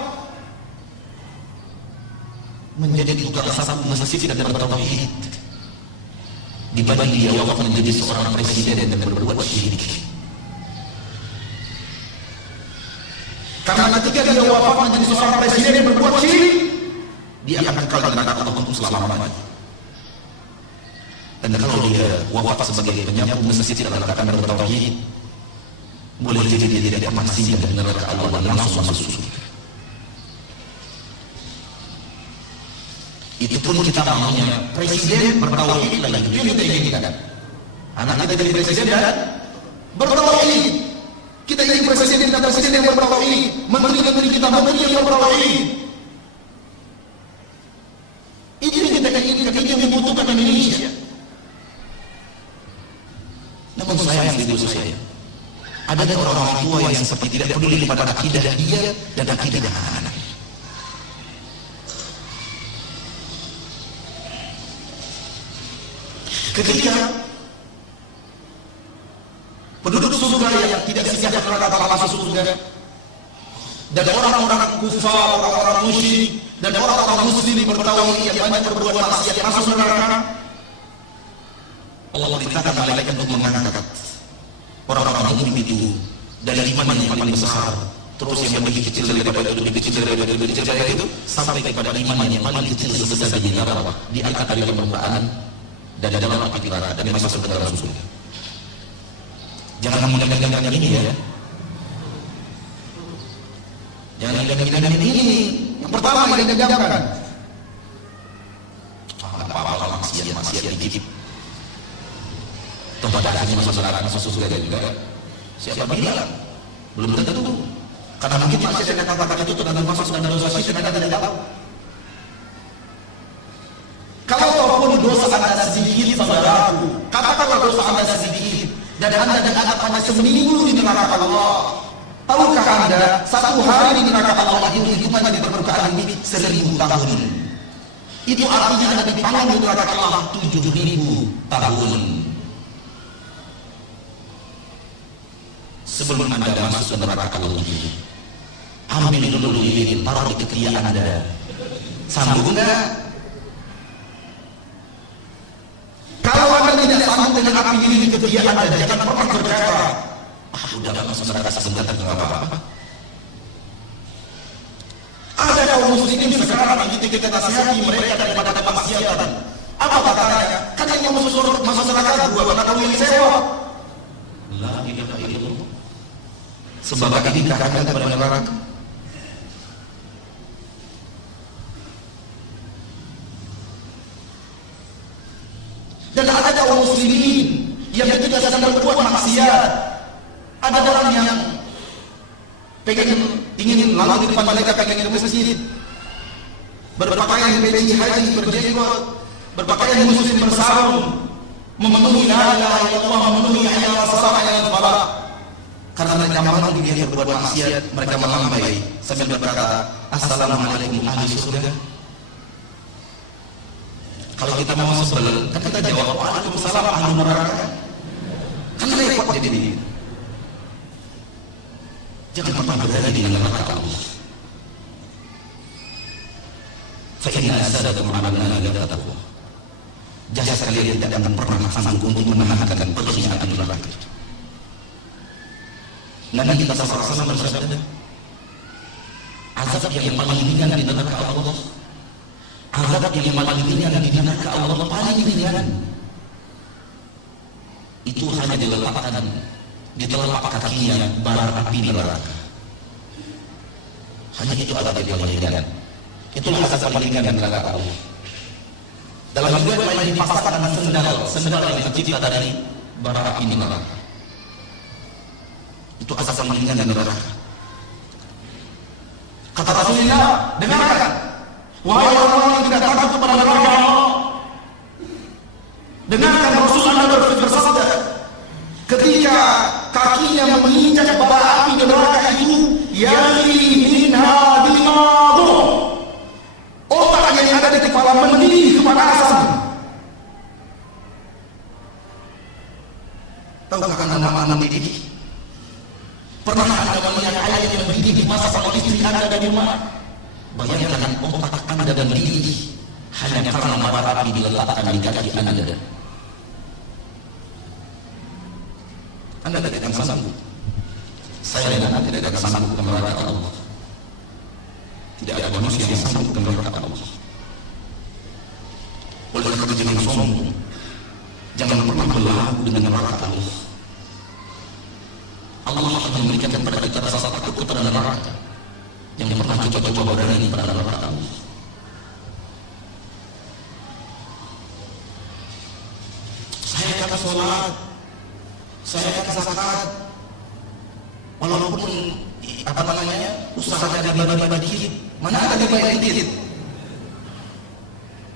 menjadi tukang sapu masjid dan bertauhid dibanding dia wafat menjadi seorang presiden dan berbuat syirik. Karena ketika dia wafat menjadi seorang presiden yang berbuat syirik, dia akan kekal di neraka Allah untuk selama-lamanya. Dan kalau dia wafat sebagai penyapu masjid dan bertauhid, boleh jadi dia tidak pernah singgah di neraka Allah dan langsung masuk surga. Itu pun kita maunya presiden bertauhid lagi. Itu yang kita inginkan. Anak kita jadi presiden dan bertauhid. Kita ingin presiden dan presiden yang bertauhid. Menteri-menteri kita menteri yang bertauhid. Ini yang kita inginkan, ini yang dibutuhkan Indonesia. Namun sayang di dosa saya, ada orang-orang tua yang seperti tidak peduli pada akidah dia dan akidah anak-anak. Ketika penduduk surga yang tidak siap neraka masuk surga, dan orang-orang kufar, orang-orang musyrik, dan orang-orang muslim bertauhid yang banyak berbuat maksiat masuk neraka, Allah perintahkan malaikat untuk mengangkat orang-orang mukmin itu dari iman yang paling besar, terus yang lebih kecil daripada itu, lebih kecil daripada itu, lebih kecil daripada itu, sampai kepada iman yang paling kecil sebesar di neraka, diangkat dari permukaan dan dalam api neraka dan masuk ke dalam surga. Jangan mengganggu yang ini ya. Jangan mengganggu yang ini. Yang pertama yang diganggukan. Apa-apa maksiat dikit. Toh pada akhirnya masuk neraka, masuk surga juga. Siapa bilang? Belum tentu. Karena mungkin maksiat yang katakan itu dan masuk dan dosa syirik Anda tidak tahu. Kalau dosa Anda sedikit, saudaraku, katakanlah dosa Anda sedikit, dan Anda dianggap hanya seminggu di neraka Allah. Tahukah Anda, satu hari di neraka Allah itu hidupannya di permukaan bumi 1000 tahun. Itu artinya Anda dipanggang di neraka Allah 7000 tahun. Sebelum Anda masuk ke neraka Allah itu, ambil dulu lilin, taruh di ketiak Anda. Sambung enggak? Kalau Anda tidak sanggup dengan api ini di ketiak Anda, jangan pernah berkata, udah masuk neraka sebentar, nggak apa-apa. Ada kaum muslimin sekarang yang kita nasihati mereka daripada kemaksiatan. Apa katanya? Kan yang masuk neraka gua, karena kamu yang sewa. La ilaha illallah. Sebab ini kakak pada neraka. Dan ada kaum muslimin yang ketiga sedang berbuat maksiat. Ada orang yang ingin lalu di depan mereka pengen ke masjid, berpakaian peci haji, berjenggot, berpakaian muslim bersarung, memenuhi la ilaha illallah, memenuhi hayya 'alas shalah, hayya 'alal falah. Karena mereka malu dia berbuat maksiat, mereka melambai sambil berkata, assalamualaikum ahli surga. Kalau kita mau sebel, kan kita jawab waalaikumsalam ahli neraka. Kan repot jadi. Jangan pernah berada di neraka Allah. Fa inna asadakum 'ala an-nar taqwa. Jasa kalian tidak akan pernah sanggup untuk menahankan pedihnya api neraka. Nabi kita SAW bersabda, azab yang paling ringan di neraka Allah, azab yang paling ringan di neraka Allah, paling ringan itu hanya diletakkan di telapak kakinya bara api neraka. Hanya itu azab yang paling ringan. Itulah azab paling ringan di neraka Allah. Dalam riwayat lain dipasangkan dengan sendal yang tercipta dari bara api neraka. Itu azab paling ringan di neraka. Kata Rasulullah, dengarkan, wahai orang-orang yang tidak takut kepada neraka Allah, dengarkan Rasulullah bersabda, ketika kakinya menginjak bara api neraka itu, yali minha dimadu, otak yang ada di kepala mendidih kepada asam. Tahukah nama-nama mendidih? Pernah Anda melihat ayat yang mendidih dimasak oleh istri Anda dari rumah? Bayangkan otak Anda dan mendidih hanya karena bara api diletakkan di kaki Anda. Anda tidak akan sanggup. Saya dan Anda tidak akan sanggup ke neraka Allah. Tidak ada manusia yang sanggup ke neraka Allah. Oleh karena jangan sombong, jangan pernah berlagu dengan neraka Allah. Allah akan memberikan kepada kita rasa takut kepada neraka yang pernah coba-coba berani pada neraka Allah. Saya akan sholat, saya akan zakat, walaupun usahanya dibagi-bagi dikit. Mana ada dibagi dikit?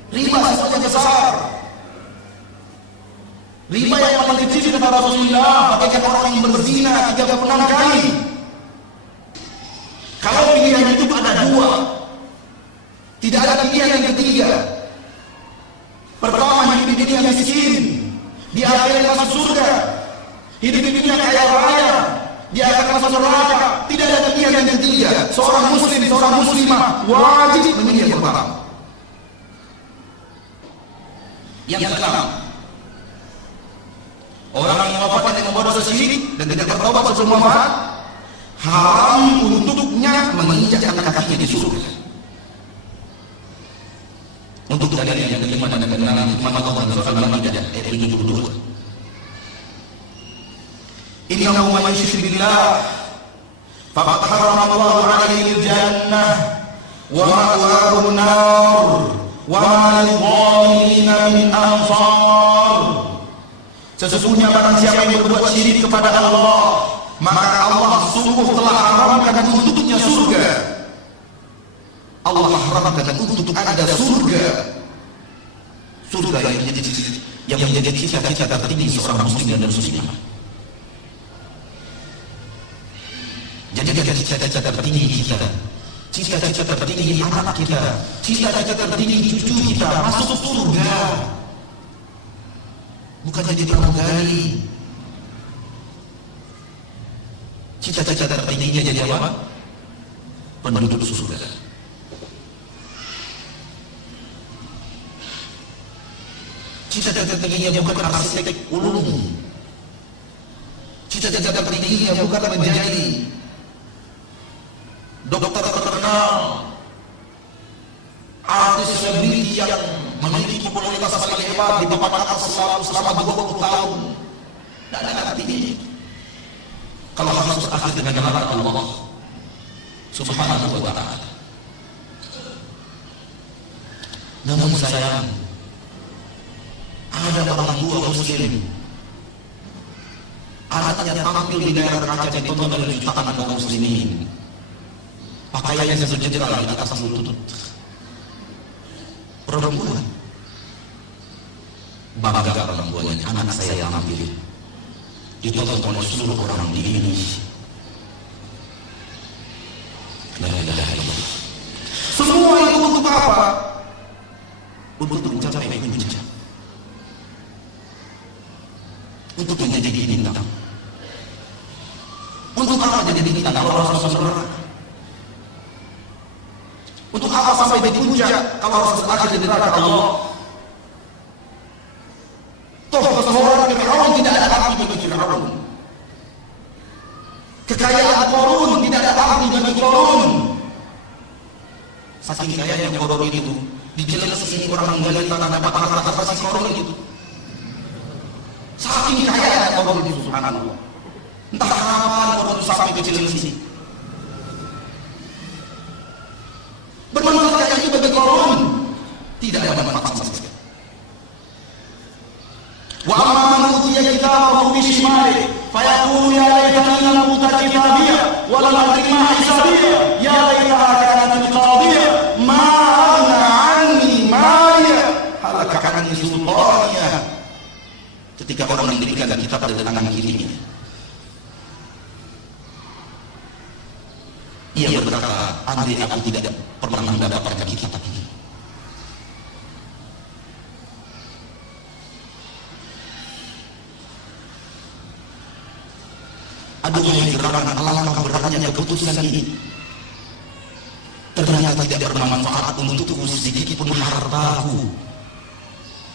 Riba saja besar. Riba yang paling kecil kata Rasulullah, bagaikan orang yang berzina 36 kali. Kalau pilihan itu ada dua, tidak ada pilihan yang ketiga. Pertama, hidup di dunia miskin, di akhirat masuk surga. Hidup di dunia kaya raya, di akhirat masuk neraka. Tidak ada pilihan yang ketiga. Seorang muslim, seorang muslimah wajib memilih yang pertama. Yang keenam, orang yang wafat dengan membawa dosa syirik dan tidak bertobat sebelum wafat, haram untuknya menginjak kakinya di surga. Untuk dalil yang kelima dan keenam, firman Allah dalam surah Al-Maidah ayat 72. Innahu man yusyrik billah faqad harrama Allahu 'alaihi al-jannah wa ma'wahu an-nar wa ma lil-zalimina min ansar. Sesungguhnya barang siapa yang berbuat syirik kepada Allah, maka Allah sungguh telah haramkan untuknya surga. Allah haramkan untuk Anda surga. Surga yang menjadi cita-cita tertinggi seorang muslim dan muslimah. Jadi cita-cita tertinggi kita, cita-cita tertinggi anak kita, cita-cita tertinggi cucu kita masuk surga. Bukan jadi pramugari. Cita-cita tertingginya jadi apa? Penduduk surga. Cita-cita tertingginya bukan arsitek ulung. Cita-cita tertingginya bukan menjadi dokter terkenal, artis selebriti yang memiliki popularitas paling hebat di papan atas selama 20 tahun. Tidak ada artinya. Kalau harus berakhir dengan neraka Allah Subhanahu wa ta'ala. Namun sayang, ada orang tua muslim anaknya tampil di layar kaca ditonton oleh jutaan kaum muslimin, pakaiannya berjejeral di atas lutut. Perempuan, bangga orang tuanya, anak saya yang tampil ditonton oleh seluruh orang di Indonesia. La ilaha illallah. Semua itu untuk apa? Untuk mencapai puncak, untuk menjadi bintang. Untuk apa jadi bintang kalau harus masuk neraka? Untuk apa sampai di puncak kalau harus berakhir di neraka Allah? Toh kesohoran Fir'aun tidak ada arti bagi Fir'aun. Kekayaan Qarun tidak ada arti bagi Qarun. Saking kayanya Qarun itu, dijelasi orang menggali tanah dapat harta kasih Qarun itu. Saking kayanya Qarun itu, subhanallah. Entah kapan Qarun sampai ke Cilengsi. Bermanfaat itu bagi Qarun? Tidak ada manfaat sama sekali. Wa amma man utiya kitabahu bi shimalihi fayaqulu ya laitani lam uta kitabiyya wa lam adri ma hisabiyya ya laitaha kanat qadiyya ma aghna anni maliya halaka anni sultaniya. Ketika orang diberikan kitab dari tangan kirinya, ia berkata, andai aku tidak pernah mendapatkan kitab ini, aduhai gerangan, alangkah beratnya keputusan ini. Ternyata tidak bermanfaat untukku sedikit pun hartaku.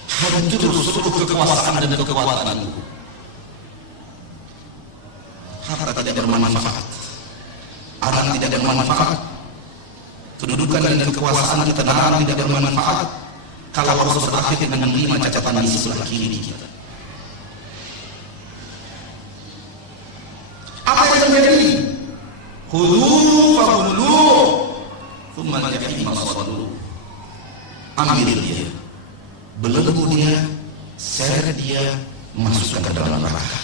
Hancur seluruh kekuasaan dan kekuatanku. Harta tidak bermanfaat, anak tidak bermanfaat, kedudukan dan kekuasaan ketenaran tidak bermanfaat kalau harus berakhir dengan 5 catatan di sebelah kiri kita. Apa yang terjadi? Khudhu faghullu thumma al-jahima sallu. Ambil dia, belenggu dia, seret dia, masukkan ke dalam neraka.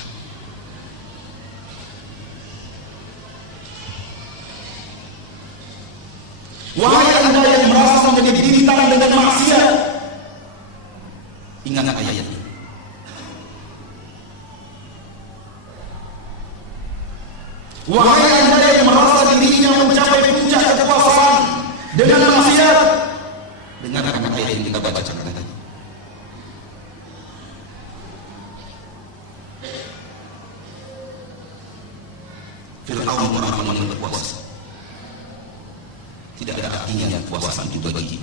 Wahai anda yang merasa menjadi bintang dengan maksiat, ingat ayat ini. Wahai anda yang merasa dirinya mencapai puncak kekuasaan dengan maksiat, dengarkan ayat yang kita bacakan tadi. Fir'aun orang-orang yang berkuasa, tidak ada artinya kekuasaan itu bagi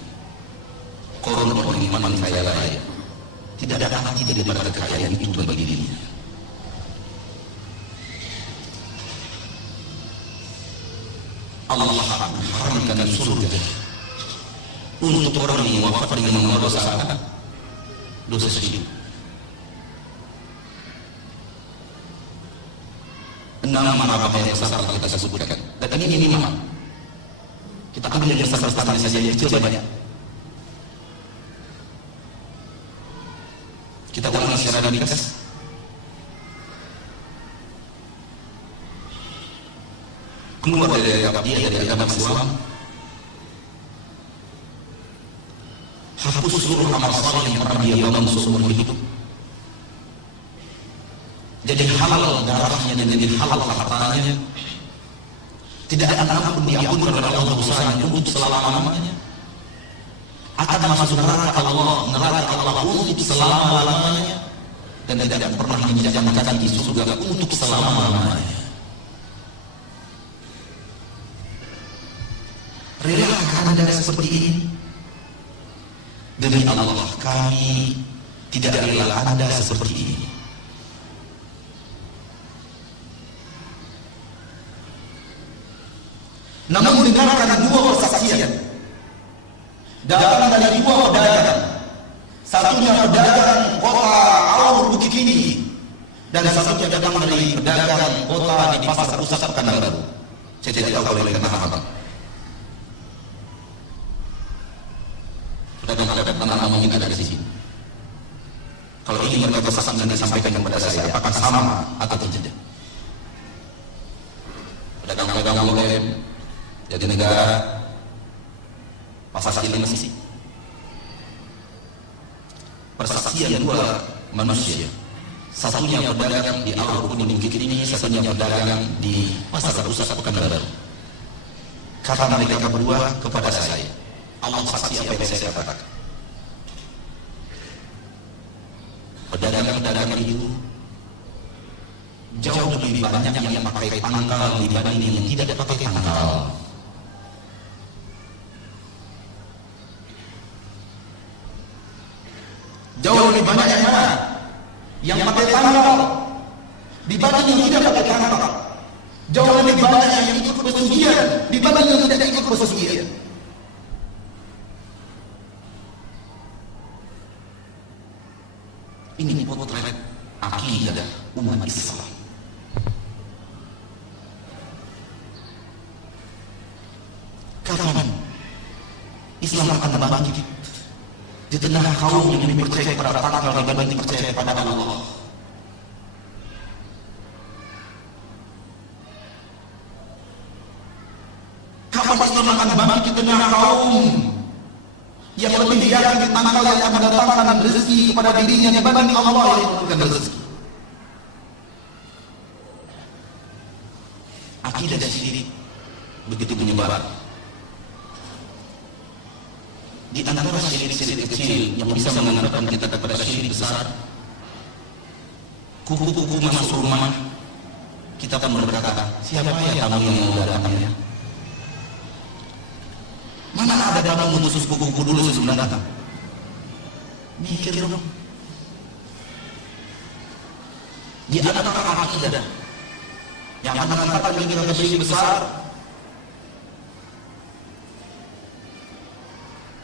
Qarun orang yang kaya raya, tidak ada arti daripada kekayaan itu bagi dirinya. Allah haramkan surga untuk orang yang wafat dengan membawa dosa syirik. 6 marabah yang besar kita sebutkan, dan ini 5. Kita ambil yang besar-besarnya saja, yang kecil banyak. Kita ulangi secara ringkas. Keluar dari agama Islam, hapus seluruh amal saleh yang pernah dia bangun seumur hidup. Jadi halal darahnya dan jadi halal hartanya. Tidak ada ampun diampun oleh Allah dosanya untuk selama-lamanya. Akan masuk neraka Allah untuk selama-lamanya, dan tidak pernah menjajakan di surga untuk selama-lamanya. Relakah anda seperti ini? Demi Allah, kami tidak rela anda seperti ini. Namun dengarkan 2 persaksian datang dari 2 pedagang. Satunya pedagang kota Aur Bukit Tinggi, dan satunya datang dari pedagang kota di Pasar Pusat Pekanbaru. Saya tidak tahu kalau oleh apa. Pedagang tanah mungkin ada di sini. Kalau ingin berkata saksi dan disampaikan kepada saya, apakah sama atau tidak? negara, pasal ini masih persaksian dua manusia, satunya berdagang di Al Kuning Bukit ini, satunya berdagang di pasar pusat Pekanbaru. Kata mereka berdua kepada saya, Allah saksi apa yang saya katakan. Pedagang-pedagang itu jauh lebih banyak yang pakai tangkal dibanding yang tidak pakai tangkal. Jauh lebih banyak yang mana? Yang pakai tangkal dibanding yang tidak pakai tangkal. Jauh lebih banyak yang ikut pesugihan dibanding yang tidak ikut pesugihan. Ini potret akidah umat Islam. Kapan Islam akan bangkit di tengah kaum yang lebih percaya pada tanggal dibanding percaya pada Allah? Kapan Islam akan bangkit di tengah kaum yang lebih yakin tanggal yang akan mendatangkan rezeki kepada dirinya dibanding Allah yang memberikan rezeki? Akidah syirik begitu menyebar. Di antara syirik-syirik kecil yang bisa mengantarkan kita kepada syirik besar, kuku-kuku masuk rumah, kita pun berkata, siapa ya tamu yang mau datangnya? Mana ada tamu khusus kuku-kuku dulu sebelum datang? Mikir dong. Di antara akidah yang akan mengantarkan kita ke syirik besar,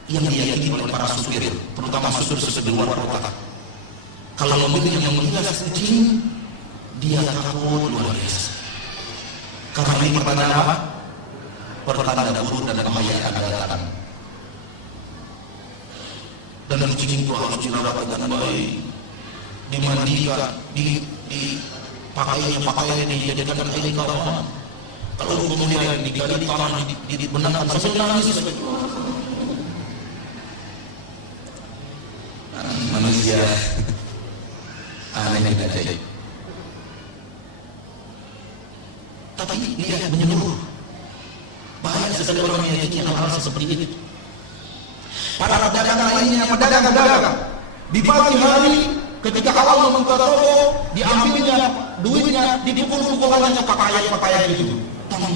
yang diyakini oleh para supir, terutama supir di luar kota. Kalau mobil yang menghias kucing, dia takut luar biasa. Karena ini pertanda apa? Pertanda buruk dan bahaya akan datang. Dan kucing itu harus dirawat dengan baik, dimandikan, pakaian dijadikan air kawan. Kalau kemudian digali tanah, dibenarkan sampai nangis. Manusia aneh dan ajaib. Tapi dia menyeluruh. Bahaya sekali orang yang yakini hal-hal seperti itu. Para pedagang lainnya, pedagang-pedagang di pagi hari ketika awal membuka toko, diambilnya duitnya, dipukul-pukulannya pakaian itu. Tanang.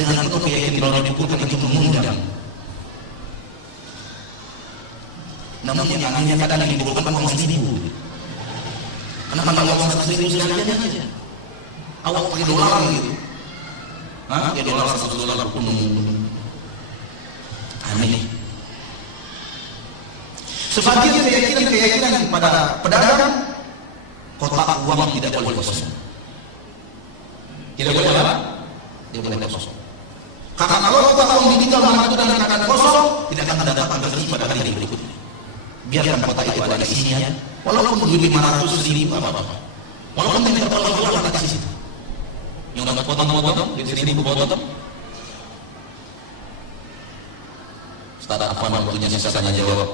Dengan itu keyakinan kalau dipukulkan itu mengundang. Namun yang anehnya kadang dibukulkan uang 1.000. Kenapa nggak uang 100.000 sekalian aja? Awak pakai dolar gitu. Pakai dolar $1 pun aneh. Sebagian keyakinan pada pedagang, kotak uang tidak boleh kosong. Tidak boleh apa? Tidak boleh kosong. Karena kalau kotak uang ditinggal mana itu dan akan kosong, tidak akan datang rezeki pada hari berikutnya. Biarkan kotak itu ada isinya, walaupun duit 500.000 apa-apa. Walaupun tidak terlalu banyak di situ. Yang dapat potong-potong, di sini potong. Ustaz, apa waktunya saya tanya jawab?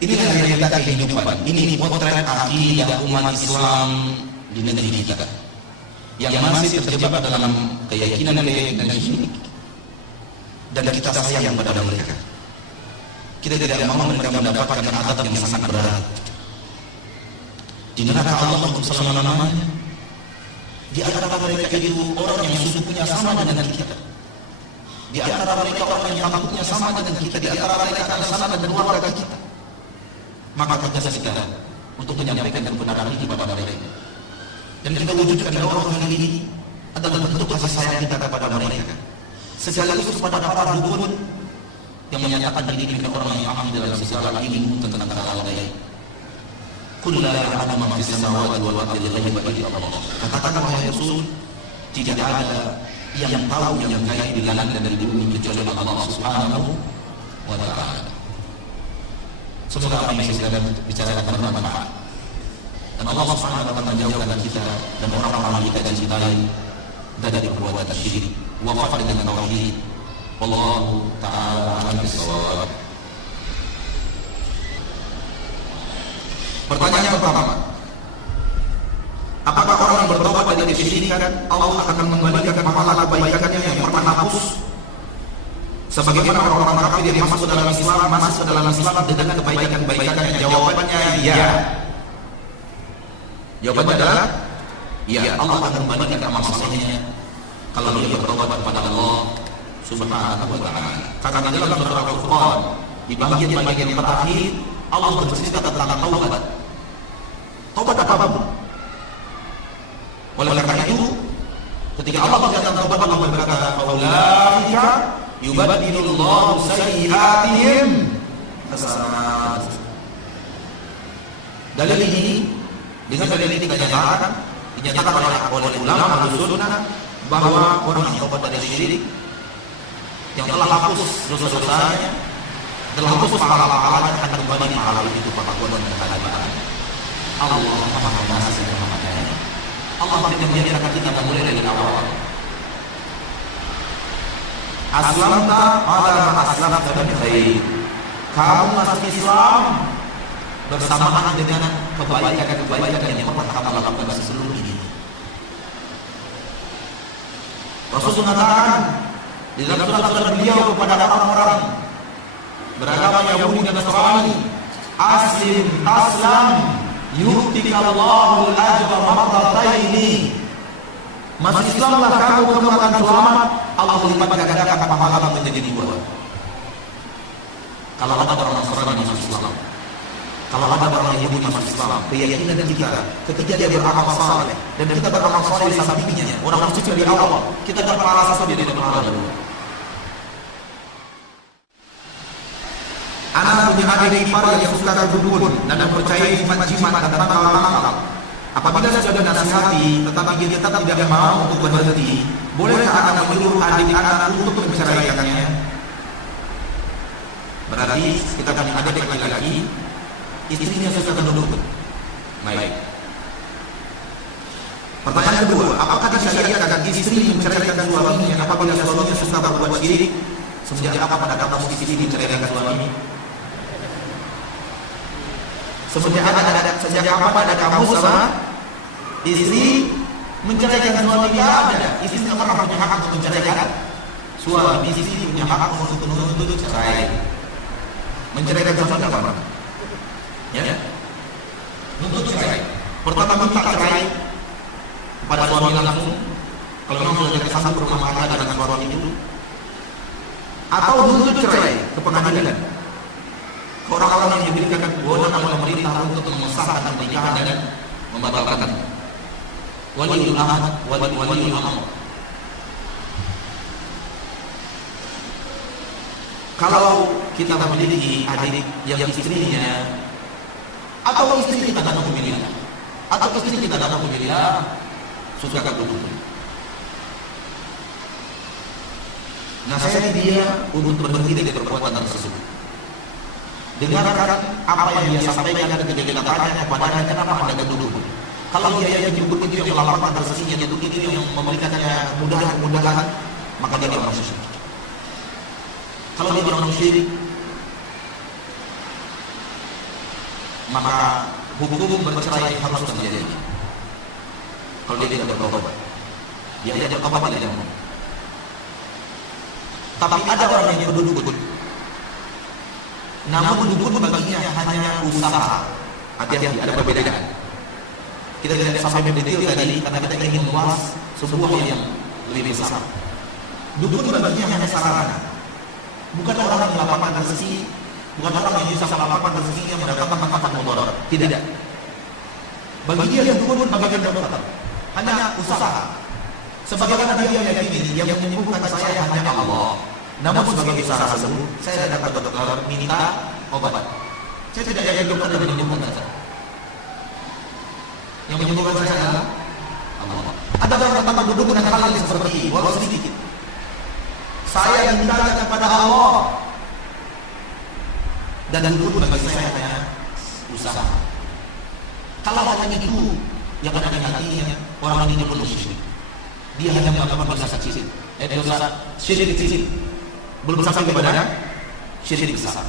Inilah realita kehidupan. Ini potret akidah umat Islam di negeri kita yang masih terjebak dalam keyakinan syirik. Dan kita sayang pada mereka. Kita tidak mau mereka mendapatkan azab yang sangat berat. Di neraka Allah selama-lamanya. Di antara mereka itu orang yang sukunya sama dengan kita. Di antara mereka orang yang takutnya sama dengan kita. Di antara mereka ada sama dengan keluarga kita. Maka tugas kita untuk menyampaikan kebenaran ini kepada mereka. Dan kita wujudkan orang ini adalah bentuk kasih sayang kita kepada mereka. Sekaligus kepada para dukun yang menyatakan diri mereka orang yang ahli dalam segala ilmu tentang hal gaib. Qul la ya'lamu ma fis samawati wal ardi ghaiba illa Allah. Katakanlah wahai Rasul, tidak ada yang tahu yang gaib di langit dan di bumi kecuali Allah Subhanahu wa taala. Semoga apa yang saya bicarakan bermanfaat. Dan Allah Subhanahu wa taala menjauhkan kita dan orang-orang yang kita cintai dari perbuatan syirik. Wafat dengan tauhid. Wallahu ta'ala a'lam bissawab. Pertanyaan pertama, apakah orang yang bertobat dari kesyirikan Allah akan mengembalikan pahala kebaikannya yang pernah hapus? Sebagaimana orang-orang kafir yang masuk dalam Islam dengan kebaikan-kebaikannya? Jawabannya iya. Jawabannya adalah iya, Allah akan mengembalikan amal-amalnya kalau dia bertobat kepada Allah Subhanahu wa taala. Karena dalam surah Al-Furqan di bagian-bagian yang terakhir Allah bercerita tentang taubat. Taubat apapun. Oleh karena itu, ketika Allah berkata taubat, Allah berkata, "Faulaika yubaddilullahu sayyi'atihim hasanat." Dalil ini dengan dalil ini dinyatakan oleh ulama Ahlussunnah bahwa orang yang taubat dari syirik, yang telah hapus dosa-dosanya, telah hapus pahala-pahalanya, akan kembali pahala itu pengakuan dan kebahagiaan. Allah Maha Pengasih dan Maha Penyayang. Allah tidak membiarkan kita mulai dari awal. Aslamta ala ma aslamta min khair. Kamu masuk Islam bersamaan dengan kebaikan-kebaikan yang pernah kamu lakukan sebelum ini. Rasul mengatakan di dalam surat beliau kepada orang-orang beragama Yahudi dan Nasrani, aslim taslam yu'tikallahu al-ajra marrataini. Masuk Islamlah kamu akan selamat, Allah lipat gandakan pahala menjadi 2. Kalau ada orang Nasrani masuk Islam, kalau ada orang Yahudi masuk Islam, keyakinan kita ketika dia beramal saleh dan kita beramal saleh di sampingnya, orang suci di awal, kita dapat pahala satu dia tidak pahala 2. Anak punya adik ipar yang suka berdukun dan percaya jimat-jimat dan tangkal-tangkal. Apabila sudah nasihati tetapi dia tetap tidak mau untuk berhenti, bolehkah anak menyuruh adik anak untuk menceraikannya? Berarti kita punya adik laki-laki, istrinya suka berdukun. Baik. Pertanyaan kedua, apakah disyariatkan istri menceraikan suaminya apabila suaminya suka berbuat syirik? Sejak kapan ada kamu istri menceraikan suami? Sejak kapan ada kamu sama istri menceraikan suami? Tidak ada. Istri tidak pernah punya hak untuk menceraikan suami. Istri punya hak untuk menuntut cerai. Menceraikan suami tidak pernah. Ya? Menuntut cerai. Pertama minta cerai kepada suami langsung. Kalau memang sudah kesana berumah tangga dengan suami itu, atau menuntut cerai ke pengadilan. Orang-orang yang diberikan kewenangan oleh pemerintah untuk mengesahkan pernikahan dan membatalkan. Waliul amr, waliul amr. Kalau kita memiliki adik yang istrinya atau istri kita tidak memilih, atau istri kita tidak memilih, suka berdukun. Nasihat dia untuk berhenti dari perbuatan tersebut. Dengarkan apa yang dia sampaikan ketika kita tanya kepadanya, kenapa Anda berdukun? Kalau dia yang dukun itu yang melakukan tersesinya, itu yang memberikannya mudahan-mudahan, maka dia orang musyrik. Kalau dia orang musyrik, maka hukum bercerai harus terjadi. Kalau dia tidak bertobat, dia tidak bertobat tidak mau. Tapi ada orang yang berdukun, namun dukun baginya hanya usaha. Hati-hati, ada perbedaan. Kita tidak sampai mendetail tadi karena kita ingin membahas sebuah yang lebih besar. Dukun baginya hanya sarana. Bukan orang yang melakukan rezeki, bukan orang yang bisa melakukan rezeki yang mendapatkan manfaat mudarat. Tidak. Bagi dia yang dukun bagian dokter, hanya usaha. Sebagaimana dia meyakini yang menyembuhkan saya hanya Allah. Namun sebagai usaha tersebut, saya datang ke dokter minta obat. Saya tidak yakin dokter yang menyembuhkan saya. Yang menyembuhkan saya adalah Allah. Ada orang datang berdukun dengan hal yang seperti ini, walau sedikit. Saya minta kepada Allah, dan dukun bagi saya hanya usaha. Kalau hanya itu yang ada di hatinya, orang ini belum syirik. Dia hanya melakukan dosa kecil, dosa syirik kecil, belum sampai kepada syirik besar.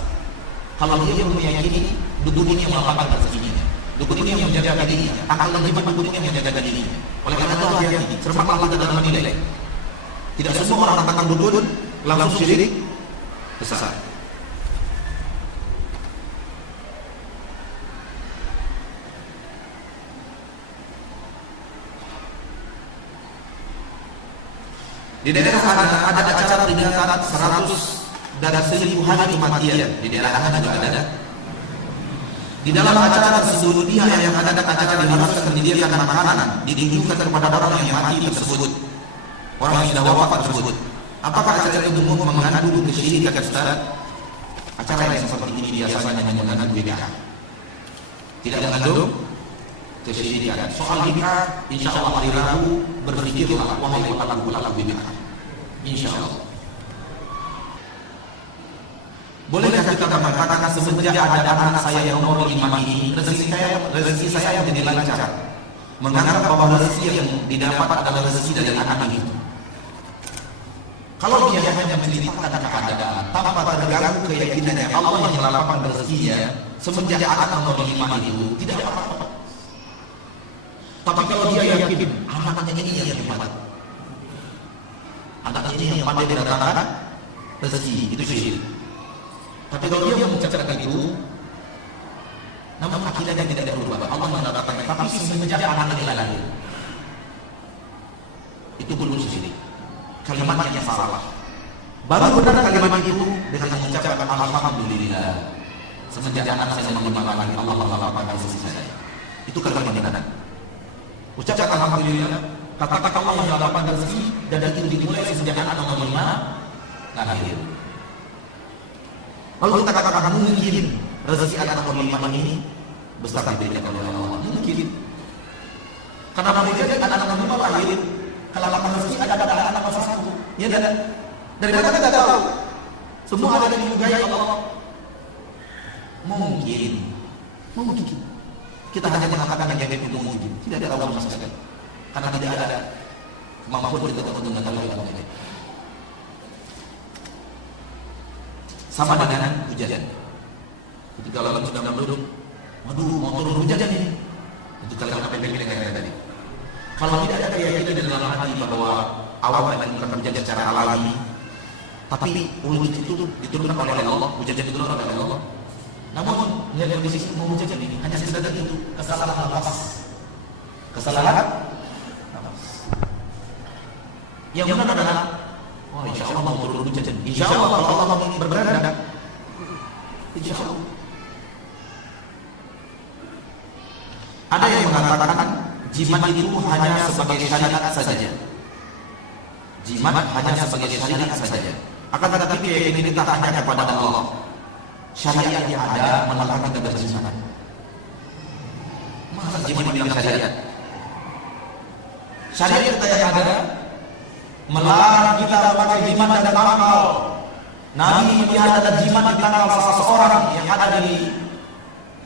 Kalau dia belum meyakini, dukun ini yang melakukan rezekinya, dukun ini yang menjaga dirinya, akan lebih dukun ini yang menjaga dirinya. Oleh karena itu hati-hati, cermatlah kita dalam menilai. Tidak semua orang tentang dukun langsung syirik besar. Di daerah ada acara peringatan 100 dan 1000 hari kematian. Di daerah Anda juga ada. Di dalam acara tersebut dia yang ada acara diharuskan menyediakan makanan ditujukan kepada orang yang mati tersebut, orang yang sudah wafat tersebut. Apakah acara itu mengandung kesyirikan, Ustaz? Acara yang seperti ini biasanya mengandung bid'ah. Tidak mengandung kesyirikan. Soal bid'ah, insya Allah hari Rabu berpikirlah wahai pelaku bid'ah. Insya Allah. Bolehkah kita mengatakan semenjak ada anak saya yang nomor 5 ini, rezeki saya menjadi lancar? Menganggap bahwa rezeki yang didapat adalah rezeki dari anak itu. Kalau dia hanya menceritakan keadaan tanpa terganggu keyakinannya Allah yang melapangkan rezekinya semenjak anak nomor 5 itu, tidak apa-apa. Tapi kalau dia yakin anaknya ini yang hebat, anaknya ini yang pandai mendatangkan rezeki, itu syirik. Tapi kalau dia mengucapkan itu, namun akidahnya tidak berubah, Allah mendatangkan, tapi semenjak anaknya lahir, itu belum syirik. Kalimatnya salah. Baru benar kalimat itu dengan mengucapkan alhamdulillah. Semenjak anak saya mengenal lagi Allah melapangkan rezeki saya. Itu kalimat yang benar. Ucapkan alhamdulillah, katakan Allah yang melapangkan rezeki, dan itu dimulai sejak anak nomor 5 lahir. Lalu kita katakan mungkin rezeki anak nomor 5 ini besar diberikan oleh Allah. Mungkin. Karena mungkin anak nomor 5 lahir, kalau lapang rezeki ada anak nomor 1. Ya tidak. Dari mana kita tahu? Semua ada di juga Allah. Mungkin. Kita hanya mengatakan yang itu mungkin. Tidak ada tahu sama sekali. Karena tidak ada kemampuan kita untuk mengetahui apa itu. Sama dengan hujan. Ketika lalu sudah menduduk, waduh mau turun hujan ini. Itu kalimat pendek kayak tadi. Kalau tidak ada keyakinan di dalam hati bahwa awan menimbulkan hujan secara alami, tapi hujan itu diturunkan oleh Allah, hujan diturunkan oleh Allah. Namun melihat kondisi mau hujan ini hanya sekedar itu kesalahan nafas. Yang benar adalah, insya Allah mau turun hujan. Insya Allah kalau Allah mau berkehendak, insya Allah. Ada yang mengatakan jimat itu hanya sebagai syariat saja. Jimat hanya sebagai syariat saja. Akan tetapi keyakinan kita hanya kepada Allah. Syariat yang ada melarang kita berjimat. Masa jimat bilang syariat? Syariat yang ada melarang kita memakai jimat dan tangkal. Nabi melihat ada jimat di tangkal salah seorang yang ada di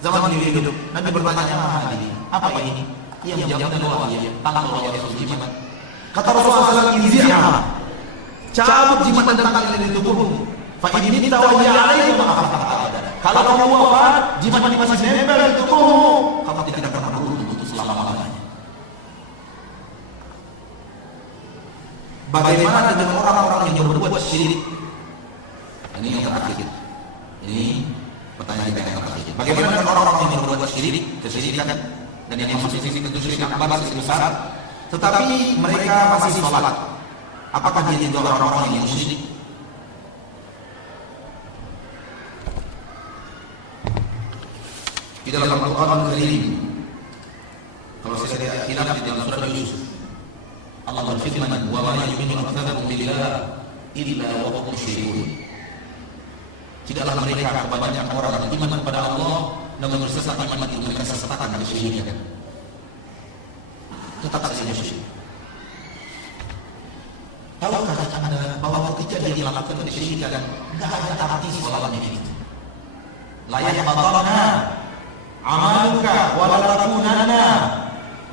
zaman beliau hidup. Nabi bertanya, apa ini? Ia menjawab doa dia, tangkal doa Rasul jimat. Kata Rasulullah SAW, "Inzi'ha." Cabut jimat dan tangkal ini dari tubuhmu. Fa in tawayya alaihi ma'afata. Kalau kamu wafat, jimat ini masih nempel di tubuhmu, kamu tidak akan berhenti untuk selama-lamanya. Bagaimana dengan orang-orang yang berbuat syirik? Ini yang terakhir. Ini pertanyaan yang terakhir. Bagaimana dengan orang-orang yang berbuat syirik, kesyirikan, dan yang masih tentu syirik akbar besar, tetapi mereka masih sholat? Apakah dia juga orang-orang yang musyrik? Di dalam Al-Quran Al-Karim, kalau saya lihat khilaf di dalam surah Yusuf, Allah berfirman, "Wa ma yu'minu aktsarahum billah illa wa hum musyrikun." Tidaklah mereka kebanyakan orang yang beriman kepada Allah namun bersesat iman itu mereka sesatkan kesyirikan. Tetap saja musyrik. Tahukah Anda bahwa ketika dia melakukan kesyirikan, enggak ada arti sholatnya itu. Layak batalna. amaluka wa la takunanna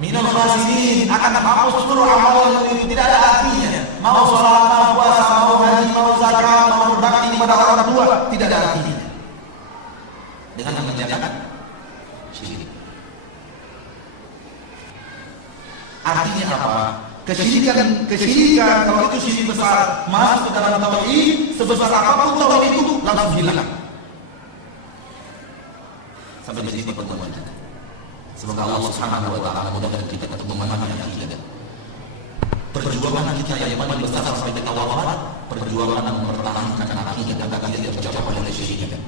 minal khasirin, akan hapus seluruh amalan itu, tidak ada artinya. Mau sholat, mau puasa, mau haji, mau zakat, mau berbakti kepada orang tua, tidak ada artinya dengan mengerjakan syirik. Artinya apa? Kesyirikan kalau itu syirik besar masuk ke dalam tauhid, sebesar apapun tauhid itu langsung hilang. Sampai di sini pertemuan kita. Semoga Allah Subhanahu wa taala mudahkan kita untuk memahami akidah. Perjuangan kita yang paling besar sampai kita wafat, perjuangan mempertahankan akidah dan tidak tercapai oleh syirik.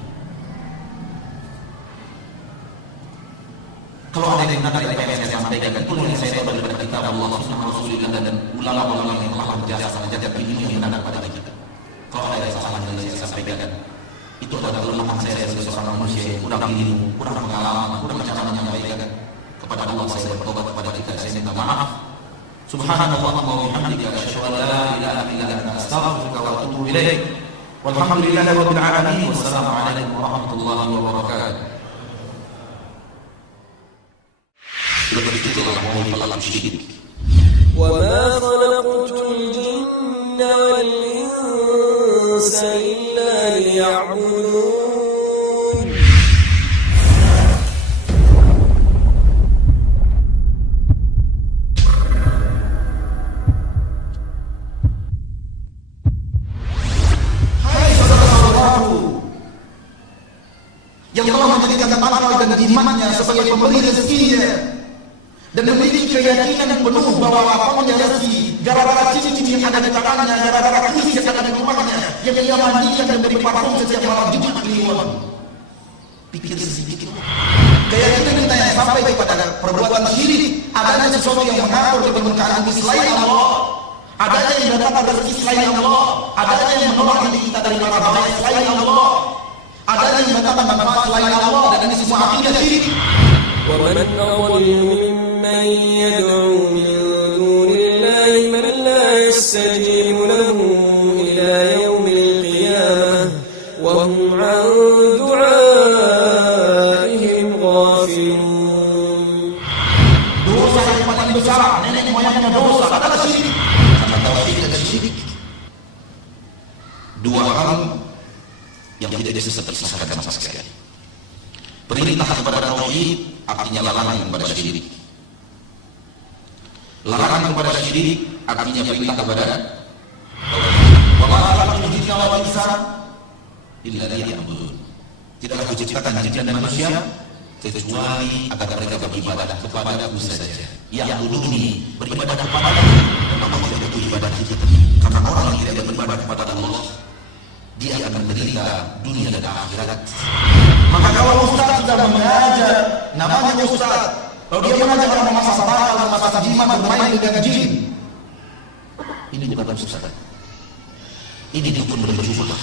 Kalau ada yang benar dari PPS yang sampaikan, itu yang saya tahu daripada kitab Allah Subhanahu Rasulullah dan ulama-ulama yang telah berjasa menjadi ilmu yang benar pada kita. Kalau ada yang salah yang saya sampaikan, itu adalah kelemahan saya sebagai seorang manusia, kurang ilmu, kurang pengalaman, kurang cara menyampaikan. Kepada Allah saya bertobat kepada kita, saya minta maaf. Subhanallah wa bihamdihi, asyhadu an la ilaha illa anta, astaghfiruka wa atubu ilaik. Walhamdulillahi rabbil alamin. Wassalamu alaikum warahmatullahi wabarakatuh. وما خلقت الجن والإنس إلا ليعبدون. Hai saudara-saudaraku yang telah menjadikan akal dan jimatnya sebagai pemberi rezekinya dan memiliki keyakinan penuh bahwa apapun yang rezeki gara-gara cincin yang ada di tangannya, gara-gara krisis yang ada di rumahnya, yang ia mandikan dan beri parfum setiap malam Jumat Kliwon. Pikir sedikit. Keyakinan kita yang sampai kepada perbuatan syirik, adanya sesuatu yang mengatur keberkahan selain Allah, adanya yang mendatangkan rezeki selain Allah, adanya yang menolak diri kita dari mara bahaya selain Allah, adanya yang mendatangkan manfaat selain Allah, dan ini semua akidah syirik. ومن أضل ممن يدعو من دون الله من لا يستجيب له إلى يوم القيامة وهم عن دعائهم غافلون. Dosa yang paling besar, nenek moyangnya dosa adalah syirik. Karena tauhid dan syirik dua hal yang tidak bisa terpisahkan sama sekali. Perintah kepada tauhid artinya larangan kepada syirik. Larangan kepada syirik artinya perintah kepada tauhid. Wa ma khalaqtul jinna wal insa illa liya'budun. Tidaklah kuciptakan jin dan manusia kecuali agar mereka beribadah kepadaku saja. Ya'buduni, beribadah kepadaku. Memang tidak butuh ibadah kita. Karena orang yang tidak beribadah kepada Allah, dia akan menderita dunia dan akhirat. Maka kalau ustaz sudah mengajar, namanya ustaz, kalau dia mengajar orang memasak bakal, memasak jimat, bermain dengan jin, ini bukan ustaz. Ini dukun berjubah.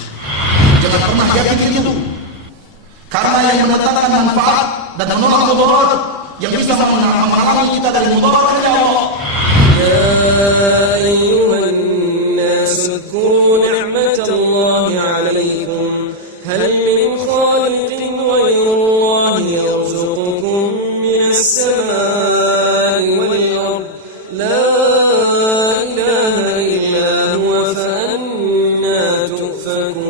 Jangan pernah yakin itu. Karena yang mendatangkan manfaat dan menolak mudarat, yang bisa menghalangi kita dari mudarat adalah Allah. يا أيها الناس اذكروا نعمة الله عليكم هل من خالق غير الله يرزقكم من السماء والأرض لا إله إلا هو فأنى تؤفكون.